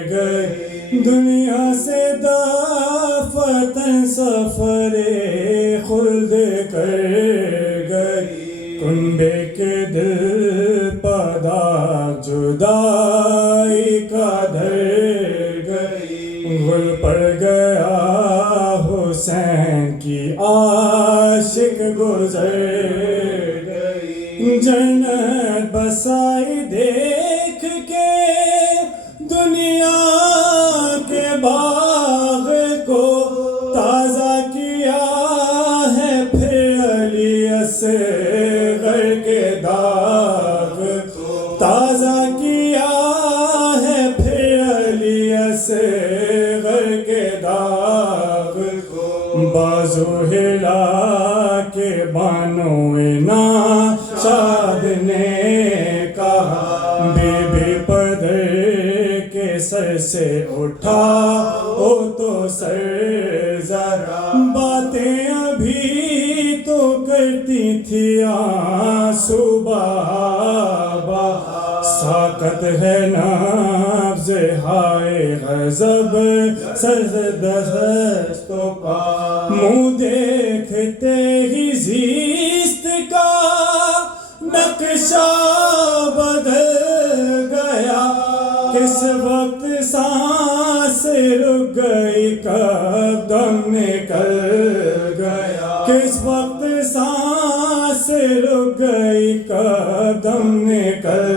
گئی دنیا سے دفتن سفر خلد کر گئی کنبے کے دل پداغ جدائی کا دھر گئی گل پڑ گیا حسین کی عاشق گزر گئی جنت بسائی دیکھ کے دنیا کے باغ کو تازہ کیا ہے پھر علی اصغر کے داغ تازہ کیا ہے پھر علی اصغر کے داغ بازو ہلا کے بانو ناشاد نے کہا بی بی پدر کے سر سے اٹھاؤ تو سر ذرا باتیں ابھی تو کرتی تھی آنسو بابا ساکت ہے نبض ہائے غضب سردستوں کا منہ دیکھتے ہی زیست کا نقشہ بدل گیا کس وقت سانس رک گئی کب دم نکل گیا کس وقت سانس رک گئی کب دم نکل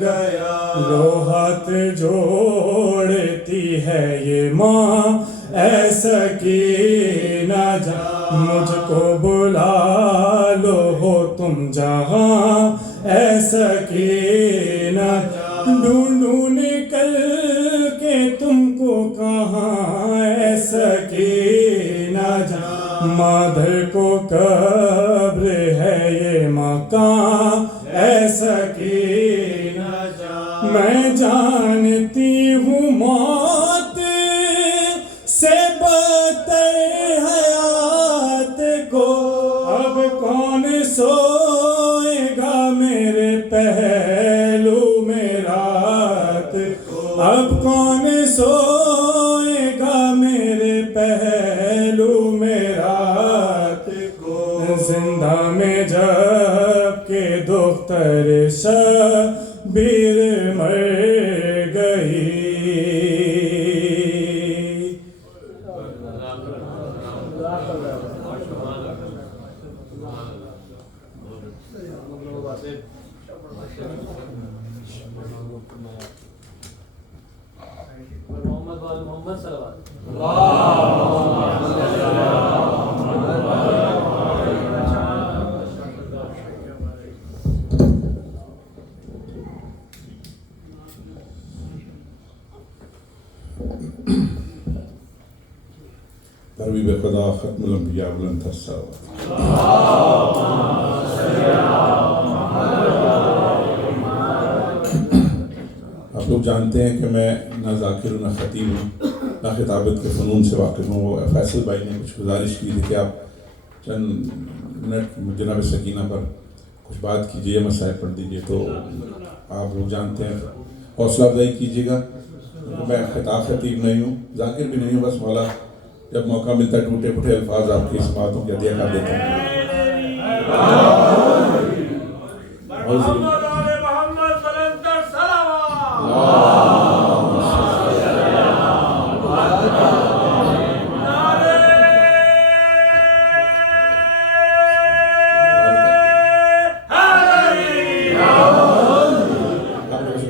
گیا لو ہاتھ جوڑتی ہے یہ ماں ایسا کی نہ جا مجھ کو بلا لو ہو تم جہاں سکینہ ڈھونڈوں نکل کے تم کو کہاں اے سکینہ جہاں مادر کو قبر ہے یہ مکان اے سکینہ جہاں میں جانتی ہوں موت سے بدتر حیات کو اب کون سوئے گا میرے پہلو میں رات کو اب کون سوئے گا میرے پہلو میں رات کو زندہ میں جب کہ دختر شبیر مر گئی محمد وال محمد صلوات تربیب خدا ختم الانبیاء بلند تر صلوات. آپ لوگ جانتے ہیں کہ میں نہ ذاکر ہوں نہ خطیب ہوں نہ خطابت کے فنون سے واقف ہوں. وہ فیصل بھائی نے کچھ گزارش کی تھی کہ آپ چند منٹ جناب سکینہ پر کچھ بات کیجیے، مسائل پڑھ دیجیے. تو آپ لوگ جانتے ہیں، حوصلہ افزائی کیجیے گا. میں خطیب نہیں ہوں، ذاکر بھی نہیں ہوں، بس مولا جب موقع ملتا ہے ٹوٹے پھوٹے الفاظ آپ کی اس باتوں کے عطیہ کر دیتا ہوں.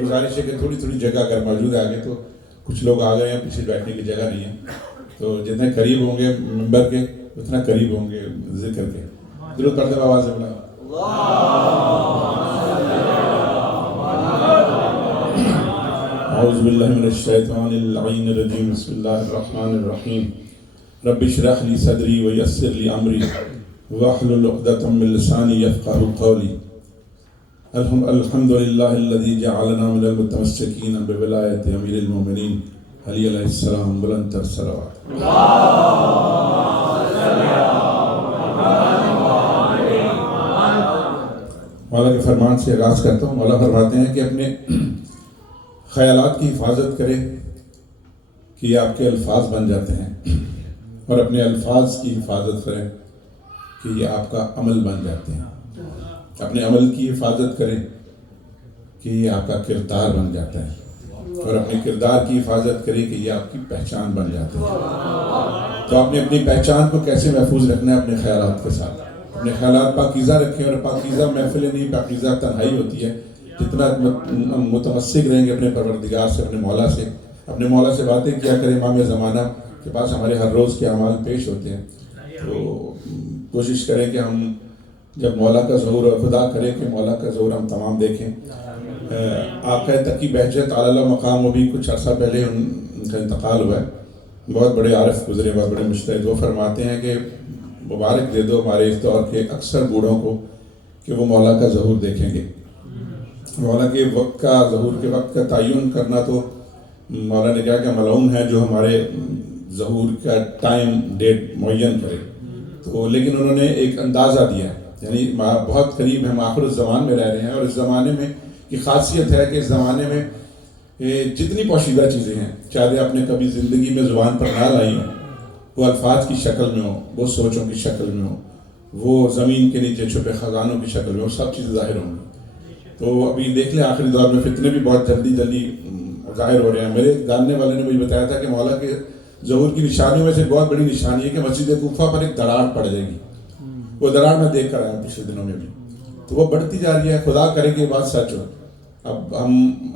گزارش ہے کہ تھوڑی تھوڑی جگہ اگر موجود ہے آگے تو کچھ لوگ آ گئے ہیں، پیچھے بیٹھنے کی جگہ نہیں ہے، تو جتنے قریب ہوں گے ممبر کے اتنا قریب ہوں گے ذکر کے. درود پڑھتے ہوئے آواز بلند. اعوذ باللہ من الشیطان اللعین الرجیم. بسم اللہ الرحمن الرحیم. رب اشرح لی صدری ویسر لی امری واحلل عقدۃ من لسانی یفقهوا قولی. الحمد للہ الذی جعلنا من المتمسکین بولایت امیر المومنین علی علیہ السلام. بلند تر صلوات. مولا کے فرمان سے آغاز کرتا ہوں. مولا فرماتے ہیں کہ اپنے خیالات کی حفاظت کریں کہ یہ آپ کے الفاظ بن جاتے ہیں، اور اپنے الفاظ کی حفاظت کریں کہ یہ آپ کا عمل بن جاتے ہیں. اپنے عمل کی حفاظت کریں کہ یہ آپ کا کردار بن جاتا ہے، اور اپنے کردار کی حفاظت کریں کہ یہ آپ کی پہچان بن جاتا ہے. تو آپ نے اپنی پہچان کو کیسے محفوظ رکھنا ہے؟ اپنے خیالات کے ساتھ. اپنے خیالات پاکیزہ رکھیں، اور پاکیزہ محفلیں نہیں، پاکیزہ تنہائی ہوتی ہے. جتنا متمسک رہیں گے اپنے پروردگار سے، اپنے مولا سے باتیں کیا کریں. امام زمانہ کے پاس ہمارے ہر روز کے اعمال پیش ہوتے ہیں، تو کوشش کریں کہ ہم جب مولا کا ظہور، اور خدا کرے کہ مولا کا ظہور ہم تمام دیکھیں. آقا تقی بہجت اعلیٰ مقام، وہ بھی کچھ عرصہ پہلے ان کا انتقال ہوا ہے. بہت بڑے عارف گزرے، بہت بڑے مجتہد. وہ فرماتے ہیں کہ مبارک دے دو ہمارے اس دور کے اکثر بوڑھوں کو کہ وہ مولا کا ظہور دیکھیں گے. مولا کے وقت کا، ظہور کے وقت کا تعین کرنا تو مولا نے کہا کہ ملعون ہے جو ہمارے ظہور کا ٹائم ڈیٹ معین کرے. تو لیکن انہوں نے ایک اندازہ دیا، یعنی بہت قریب ہم آخر الزمان میں رہ رہے ہیں، اور اس زمانے میں کی خاصیت ہے کہ اس زمانے میں جتنی پوشیدہ چیزیں ہیں، چاہے آپ نے کبھی زندگی میں زبان پر نہ لائی ہوں، وہ الفاظ کی شکل میں ہوں، وہ سوچوں کی شکل میں ہوں، وہ زمین کے نیچے چھپے خزانوں کی شکل میں، وہ سب چیزیں ظاہر ہوں گی. تو ابھی دیکھ لیں آخری دور میں فتنے بھی بہت جلدی ظاہر ہو رہے ہیں. میرے جاننے والے نے مجھے بتایا تھا کہ مولا کے ظہور کی نشانیوں میں سے بہت بڑی نشانی ہے کہ مسجد کوفہ پر ایک دراڑ پڑ جائے گی. وہ دراڑ میں دیکھ کر آیا پچھلے دنوں میں بھی، تو وہ بڑھتی جا رہی ہے. خدا کرے کہ یہ بات سچ ہو. اب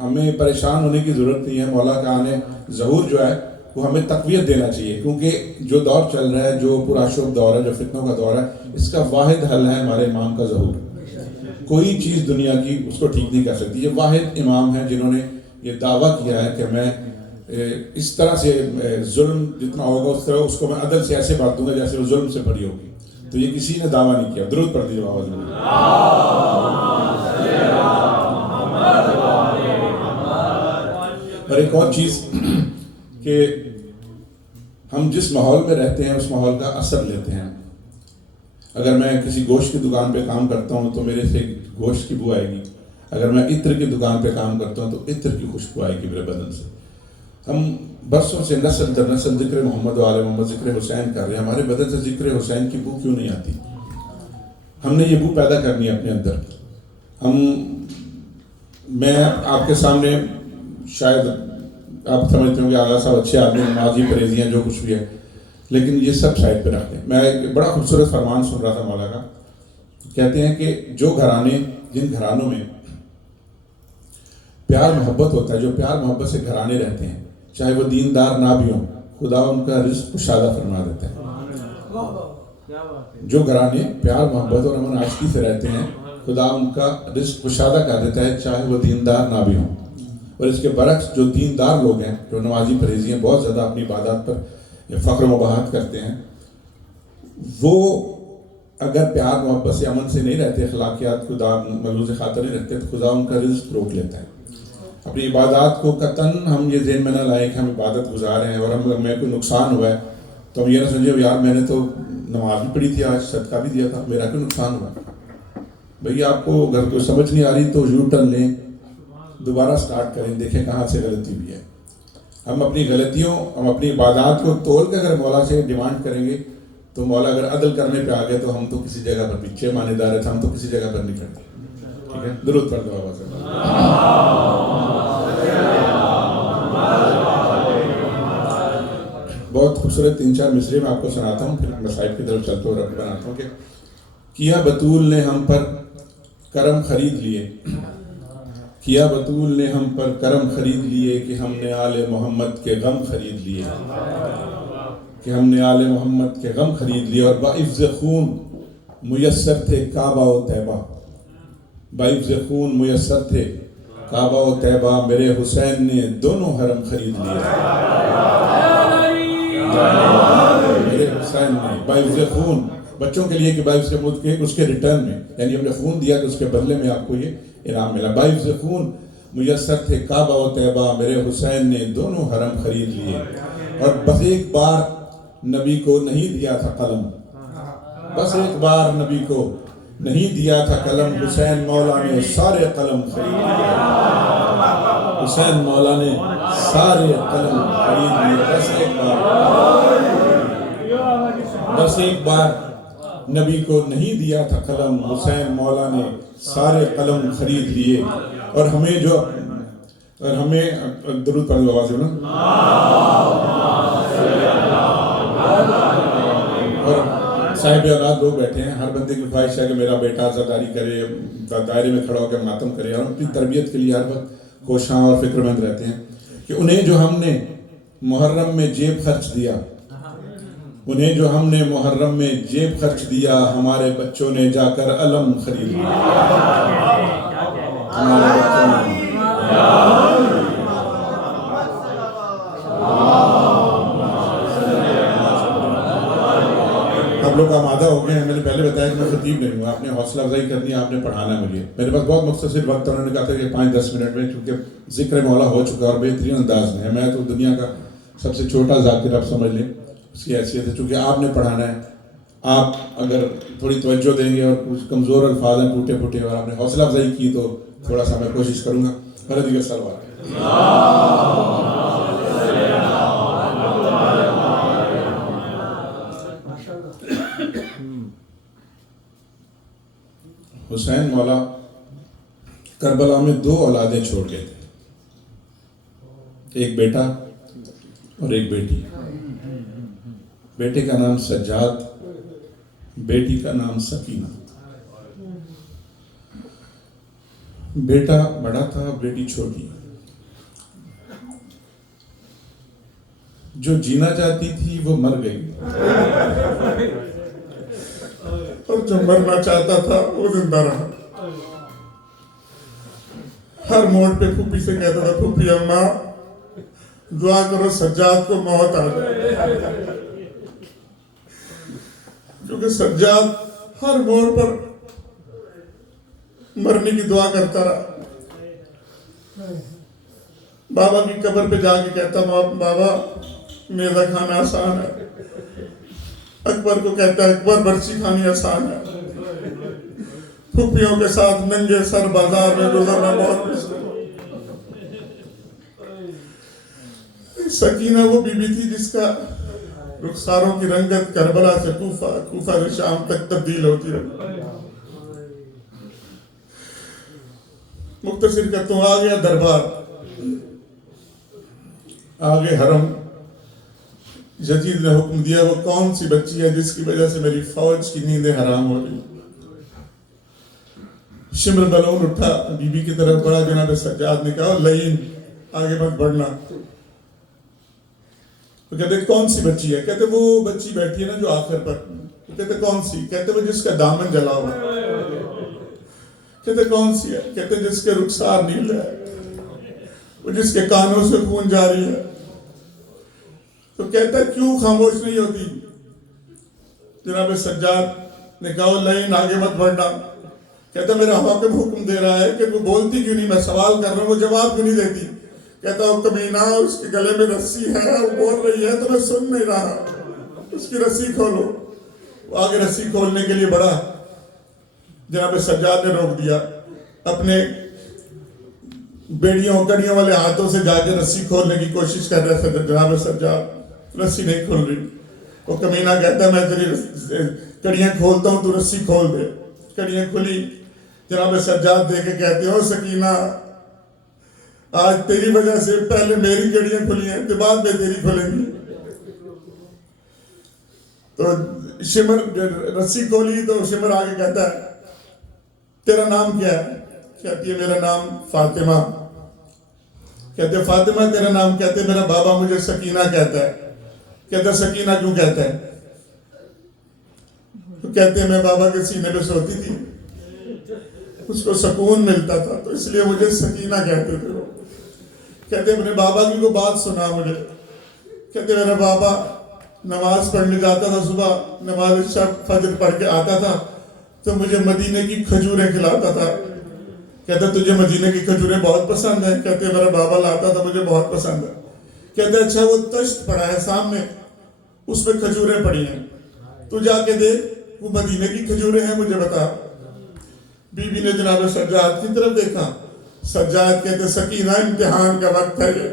ہمیں پریشان ہونے کی ضرورت نہیں ہے. مولا کا آنے ظہور جو ہے وہ ہمیں تقویت دینا چاہیے، کیونکہ جو دور چل رہا ہے، جو پرآشوب دور ہے، جو فتنوں کا دور ہے، اس کا واحد حل ہے ہمارے امام کا ظہور. کوئی چیز دنیا کی اس کو ٹھیک نہیں کر سکتی. یہ واحد امام ہیں جنہوں نے یہ دعویٰ کیا ہے کہ میں اس طرح سے ظلم جتنا ہوگا اس طرح اس کو میں عدل سے ایسے بات دوں گا جیسے وہ ظلم سے بھری ہوگی. تو یہ کسی نے دعویٰ نہیں کیا. درود پڑھ دیجیے آواز میں. اور ایک اور چیز کہ ہم جس ماحول میں رہتے ہیں اس ماحول کا اثر لیتے ہیں. اگر میں کسی گوشت کی دکان پہ کام کرتا ہوں تو میرے سے گوشت کی بو آئے گی. اگر میں عطر کی دکان پہ کام کرتا ہوں تو عطر کی خوشبو آئے گی میرے بدن سے. ہم برسوں سے نسل در نسل ذکر محمد و آل محمد ذکر حسین کر رہے ہیں. ہمارے بدن سے ذکر حسین کی بو کیوں نہیں آتی؟ ہم نے یہ بو پیدا کرنی ہے اپنے اندر. میں آپ کے سامنے شاید آپ سمجھتے ہوں کہ آغا صاحب اچھے آدمی ہیں, نمازی پرہیزی ہیں, جو کچھ بھی ہے, لیکن یہ سب سائڈ پہ رکھتے ہیں. میں ایک بڑا خوبصورت فرمان سن رہا تھا مولا کا. کہتے ہیں کہ جو گھرانے, جن گھرانوں میں پیار محبت ہوتا ہے, جو پیار محبت سے گھرانے رہتے ہیں, چاہے وہ دیندار نہ بھی ہوں, خدا ان کا رزق کشادہ فرما دیتا ہے. جو گھرانے پیار محبت اور امن عاشقی سے رہتے ہیں, خدا ان کا رزق کشادہ کر دیتا ہے, چاہے وہ دیندار نہ بھی ہوں. اور اس کے برعکس جو دیندار لوگ ہیں, جو نمازی پرہیزی ہیں, بہت زیادہ اپنی عبادات پر فخر و مباحت کرتے ہیں, وہ اگر پیار محبت سے امن سے نہیں رہتے, اخلاقیات خدا ملحوظ خاطر نہیں رکھتے, تو خدا ان کا رزق روک لیتا ہے. اپنی عبادات کو قطعاً ہم یہ ذہن میں نہ لائیں کہ ہم عبادت گزار ہیں اور ہمیں کوئی نقصان ہوا ہے تو ہم یہ نہ سمجھے یار میں نے تو نماز بھی پڑھی تھی, آج صدقہ بھی دیا تھا, میرا کیوں نقصان ہوا. بھئی آپ کو اگر کوئی سمجھ نہیں آ رہی تو یو ٹرن لیں, دوبارہ سٹارٹ کریں, دیکھیں کہاں سے غلطی بھی ہے. ہم اپنی غلطیوں, ہم اپنی عبادات کو تول کے اگر مولا سے ڈیمانڈ کریں گے تو مولا اگر عدل کرنے پہ آ گئے تو ہم تو کسی جگہ پر پیچھے مانے دار ہے, ہم تو کسی جگہ پر نہیں کھڑتے. ٹھیک ہے, درود پڑھ دو آواز سے. بہت خوبصورت 3-4 مصرے میں آپ کو سناتا ہوں, پھر مسائل کی طرف چلتا ہوں اور بناتا ہوں. کہ کیا بطول نے ہم پر کرم خرید لیے, کیا بطول نے ہم پر کرم خرید لیے, کہ ہم نے آل محمد کے غم خرید لیے, کہ ہم نے آل محمد کے غم خرید لیے. اور باعث خون میسر تھے کعبہ و طیبہ, باعث خون میسر تھے کعبہ و طیبہ, میرے حسین نے دونوں حرم خرید لیے. میرے حسین نے باعث خون, بچوں کے لیے کہ باعث موت کے اس کے ریٹرن میں, یعنی ہم نے خون دیا تو اس کے بدلے میں آپ کو یہ انعام ملا. باعث خون میسر تھے کعبہ و طیبہ, میرے حسین نے دونوں حرم خرید لیے. اور بس ایک بار نبی کو نہیں دیا تھا قلم, بس ایک بار نبی کو نہیں دیا تھا قلم, حسین مولا نے سارے قلم خرید لیے. حسین مولا نے سارے قلم خرید لیے. بس ایک بار, بس ایک بار نبی کو نہیں دیا تھا قلم, حسین مولا نے سارے قلم خرید لیے. اور ہمیں جو, اور ہمیں درود پڑھ دو آواز میں. اور صاحب اولاد لوگ بیٹھے ہیں, ہر بندے کی خواہش ہے کہ میرا بیٹا عزاداری کرے, دائرے میں کھڑا ہو کے ماتم کرے, اور اپنی تربیت کے لیے ہر وقت خوشاں اور فکر مند رہتے ہیں کہ انہیں جو ہم نے محرم میں جیب خرچ دیا, انہیں جو ہم نے محرم میں جیب خرچ دیا, ہمارے بچوں نے جا کر علم خرید لیا. ہمارے بچوں نے آپ لوگ آمادہ ہو گئے ہیں. میں نے پہلے بتایا کہ میں خطیب نہیں ہوں, آپ نے حوصلہ افزائی کرنی ہے, آپ نے پڑھانا ہے مجھے. میرے پاس بہت مختصر وقت, انہوں نے کہا تھا کہ 5-10 منٹ میں, کیونکہ ذکر مولا ہو چکا اور بہترین انداز میں ہے. میں تو دنیا کا سب سے چھوٹا ذاکر آپ سمجھ لیں, اس کی حیثیت ہے, چونکہ آپ نے پڑھانا ہے. آپ اگر تھوڑی توجہ دیں گے, اور کچھ کمزور الفاظ ہیں ٹوٹے پھوٹے, اور آپ نے حوصلہ افزائی کی تو تھوڑا سا میں کوشش کروں گا. بلدی کا سلوات. حسین مولا کربلا میں 2 اولادیں چھوڑ گئے تھے, ایک بیٹا اور ایک بیٹی. بیٹے کا نام سجاد, بیٹی کا نام سکینہ. بیٹا بڑا تھا, بیٹی چھوٹی. جو جینا چاہتی تھی وہ مر گئی, اور جو مرنا چاہتا تھا وہ زندہ رہا. ہر موڑ پہ پھوپھی سے کہتا تھا پھوپھی اماں دعا کرو سجاد کو موت آ جائے، کیونکہ سجاد ہر موڑ پر مرنے کی دعا کرتا رہا۔ بابا کی قبر پہ جا کے کہتا بابا میزہ کھانا آسان ہے، اکبر کو کہتا ہے اکبر برچی کھانی آسان ہے، پھوپھیوں کے ساتھ ننگے سر بازار میں گزرنا بہت مشکل۔ سکینہ وہ بی بی تھی جس کا رخساروں کی رنگت کربلا سے کوفہ سے شام تک تبدیل ہوتی رہی۔ مختصر کرتا ہوں، آ گیا دربار، آگے حرم، یزید نے حکم دیا وہ کون سی بچی ہے جس کی وجہ سے میری فوج کی نیندیں حرام ہو رہی۔ شمر بلون اٹھا، بی بی کی طرف بڑھا، جناب سجاد نے کہا لئین آگے مت بڑھنا۔ تو کہتے کون سی بچی ہے؟ کہتے وہ بچی بیٹھی ہے نا جو آخر پر۔ کہتے کون سی؟ کہتے وہ جس کا دامن جلا ہوا۔ کہتے کون سی ہے؟ کہتے جس کے رخسار نیل ہے، وہ جس کے کانوں سے خون جاری ہے۔ تو کہتا ہے کیوں خاموش نہیں ہوتی؟ جناب سجاد نے کہا لئین آگے مت بڑھنا۔ کہتا میرا حاکم حکم دے رہا ہے کہ وہ بولتی کیوں نہیں، میں سوال کر رہا ہوں وہ جواب کیوں نہیں دیتی؟ کہتا وہ کمینہ اس کے گلے میں رسی ہے، وہ بول رہی ہے تو میں سن نہیں رہا، اس کی رسی کھولو۔ وہ آگے رسی کھولنے کے لیے بڑھا، جناب سجاد نے روک دیا، اپنے بیڑیوں کڑیوں والے ہاتھوں سے جا کے رسی کھولنے کی کوشش کر رہا ہے جناب سجاد، رسی نہیں کھول رہی۔ وہ کمینہ کہتا ہے میں تیری کڑیاں کھولتا ہوں تو رسی کھول دے۔ کڑیاں کھلی، جناب سجاد دے کے کہتے ہو سکینہ آج تیری وجہ سے پہلے میری کڑیاں کھلی ہیں تو بعد میں تیری کھلیں گی۔ تو شمر رسی کھولی تو شمر آگے کہتا ہے تیرا نام کیا ہے؟ کہتی ہے میرا نام فاطمہ۔ کہتے فاطمہ تیرا نام؟ کہتے میرا بابا مجھے سکینہ کہتا ہے۔ کہتا سکینہ کیوں کہتا ہے؟ تو کہتے ہیں میں بابا کے سینے پہ سوتی تھی، اس کو سکون ملتا تھا تو اس لیے مجھے سکینہ کہتے تھے۔ کہتے اپنے بابا کی کو بات سنا مجھے، کہتے میرا بابا نماز پڑھنے جاتا تھا، صبح نماز شب فجر پڑھ کے آتا تھا تو مجھے مدینے کی کھجوریں کھلاتا تھا۔ کہتے تجھے مدینے کی کھجوریں بہت پسند ہیں؟ کہتے میرا بابا لاتا تھا، مجھے بہت پسند ہے۔ کہتے اچھا وہ تشت پڑا ہے سامنے، اس میں کھجوریں پڑی ہیں، تو جا کے دیکھ وہ مدینے کی کھجوریں ہیں، مجھے بتا۔ بی بی نے جناب سجاد کی طرف دیکھا، سجاد کہتے سکینہ امتحان کا وقت ہے یہ۔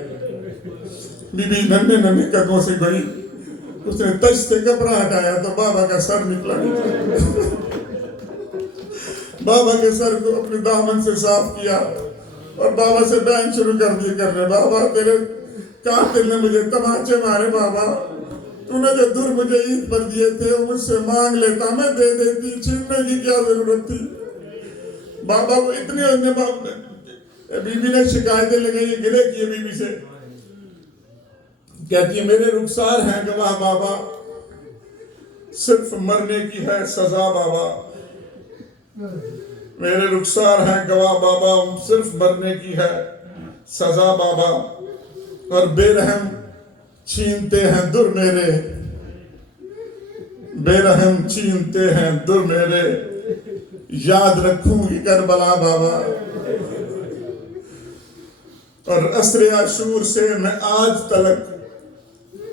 بی بی ننھے ننھے قدموں سے گئی، اس نے تشت سے کپڑا ہٹایا تو بابا کا سر نکلا۔ بابا کے سر کو اپنے دامن سے صاف کیا اور بابا سے بیان شروع کر دیے کرنے، بابا تیرے قاتل نے مجھے تماچے مارے، بابا تو نے جو در مجھے عید پر دیے تھے وہ مجھ سے مانگ لیتا، میں دے دیتی، چھیننے کی کیا ضرورت تھی؟ بابا کو اتنے بی بی نے شکایتیں لگائی، گلے کیے بی بی سے، کہتی ہے میرے رخسار ہیں گواہ بابا، صرف مرنے کی ہے سزا بابا، میرے رخسار ہیں گواہ بابا، صرف مرنے کی ہے سزا بابا، اور بے رحم چھینتے ہیں در میرے، بے رحم چھینتے ہیں در میرے، یاد رکھوں گی کربلا بابا۔ اور عصر عاشور سے میں آج تلک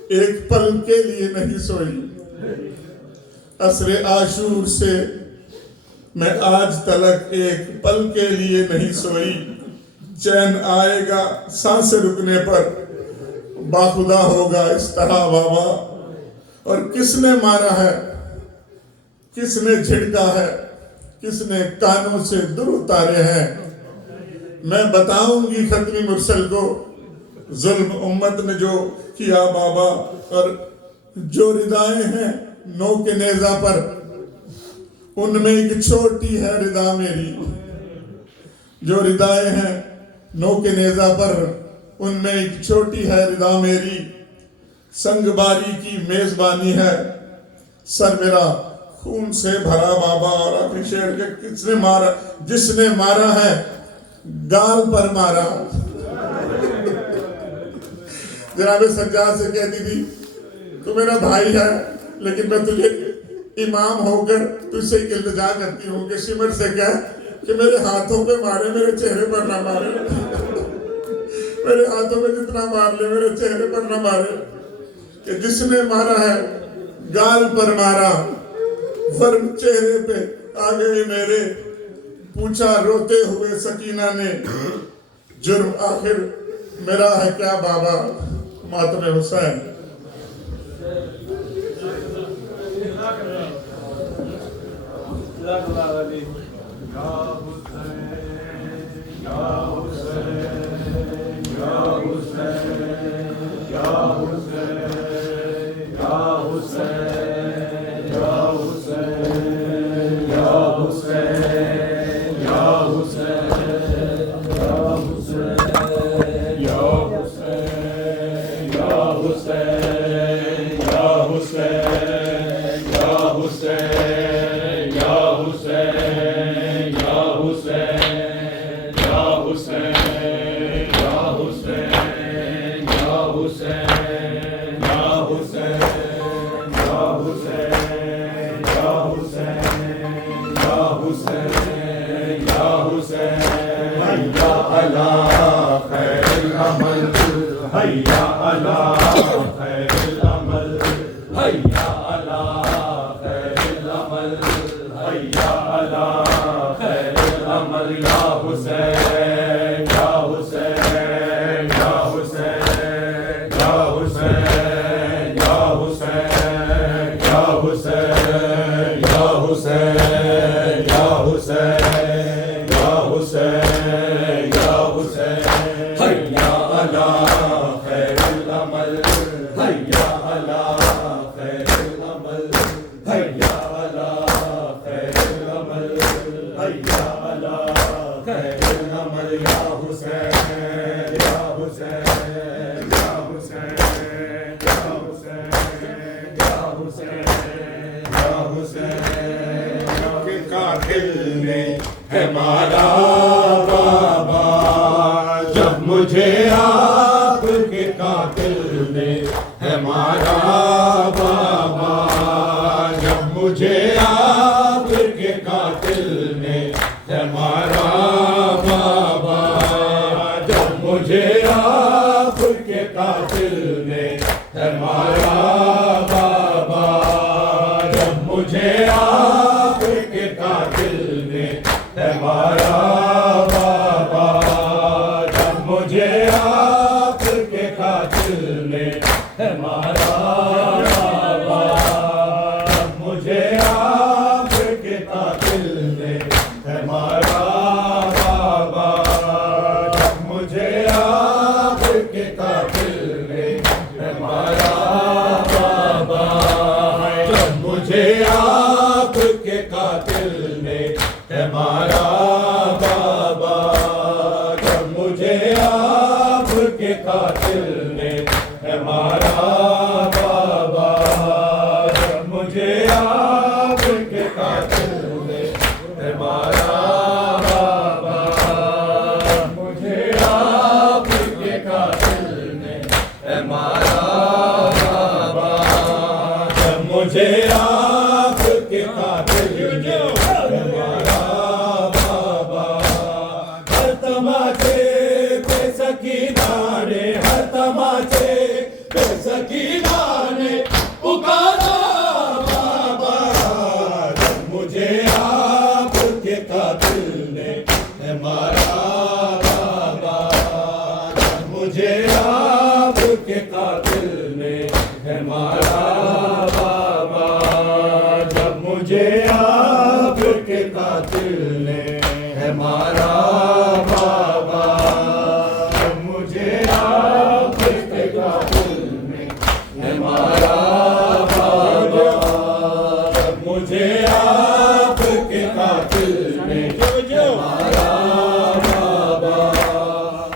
ایک پل کے لیے نہیں سوئی، عصر عاشور سے میں آج تلک ایک پل کے لیے نہیں سوئی، چین آئے گا سانسیں رکنے پر، باخدا ہوگا اس طرح بابا۔ اور کس نے مارا ہے، کس نے جھڑکا ہے، کس نے کانوں سے در اتارے ہیں، میں بتاؤں گی ختمی مرسل کو ظلم امت نے جو کیا بابا۔ اور جو ردائیں ہیں نو کے نیزہ پر، ان میں ایک چھوٹی ہے ردا میری، جو ردائیں ہیں نو کے نیزہ پر، ان میں ایک چھوٹی ہے ردا میری، سنگ باری کی میزبانی ہے، سر میرا خون سے بھرا بابا۔ اور آخری شعر کے کس نے مارا، جس نے مارا ہے گال پر مارا. جناب سجاد سے کہتی تھی تو میرا بھائی ہے لیکن میں تجھے امام ہو کر تجھ سے ایک التجا کرتی ہوں کہ سمٹ سے کہہ کہ میرے ہاتھوں پہ مارے میرے چہرے پر نہ مارے. میرے ہاتھوں پہ جتنا مار لے میرے چہرے پر نہ مارے. کہ جس نے مارا ہے گال پر مارا ورم چہرے پہ آ گئے میرے. پوچھا روتے ہوئے سکینہ نے جرم آخر میرا ہے کیا بابا. ماتم حسین.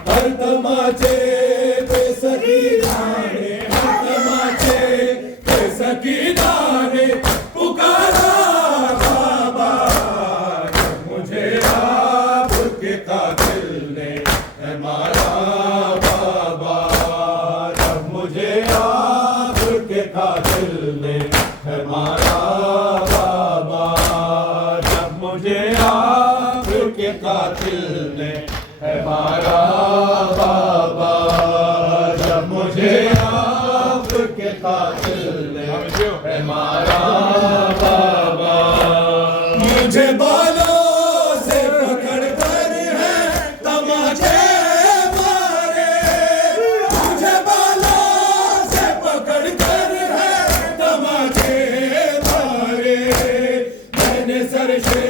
ہر تماچے ہمارا بابا جب مجھے آپ کے قاتل نے ہمارا بابا مجھے بالوں سے پکڑ کر ہے تماچے مارے مجھے بالوں سے پکڑ کر ہے تماچے مارے میں نے سر سے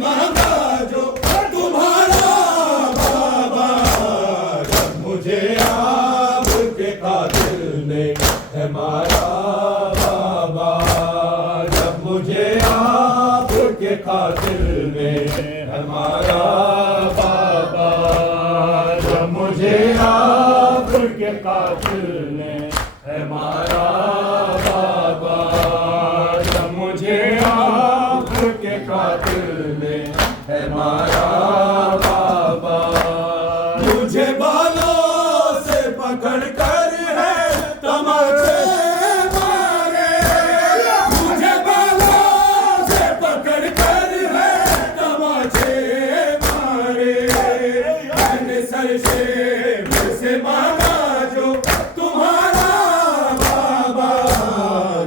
مانگا جو تمہارا بابا جب مجھے آپ کے قاتل نے ہمارا بابا جب مجھے آپ کے قاتل نے ہمارا بابا جب مجھے آپ کے قاتل نے ہمارا بابا جب مجھے آپ کے قاتل نے ہمارا بابا مجھے بالوں سے پکڑ کر ہے تماچے مارے مجھے بالوں سے پکڑ کر ہے تماچے مارے میں نے سر سے مانگا جو تمہارا بابا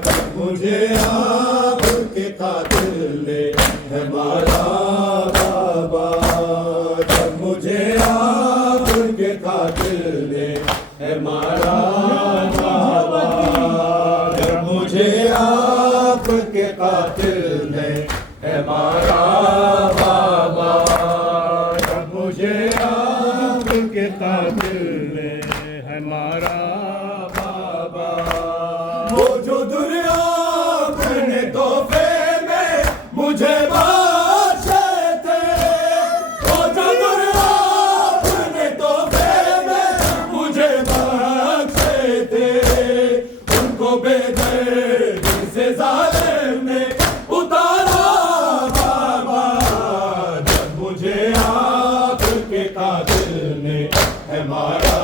جب مجھے آپ کے قاتل نے ہمارا بابا جب مجھے آپ کے قاتل نے ہمارا بابا جب مجھے آپ کے قاتل نے ہمارا بابا جب مجھے آپ کے قاتل نے ہمارا بابا وہ جو دنیا اپنے تحفے میں مجھے بخشے تھے وہ جو دنیا اپنے تحفے میں مجھے بخشے تھے ان کو بے دردی سے ظالم نے اتارا بابا جب مجھے آپ کے قاتل نے ہمارا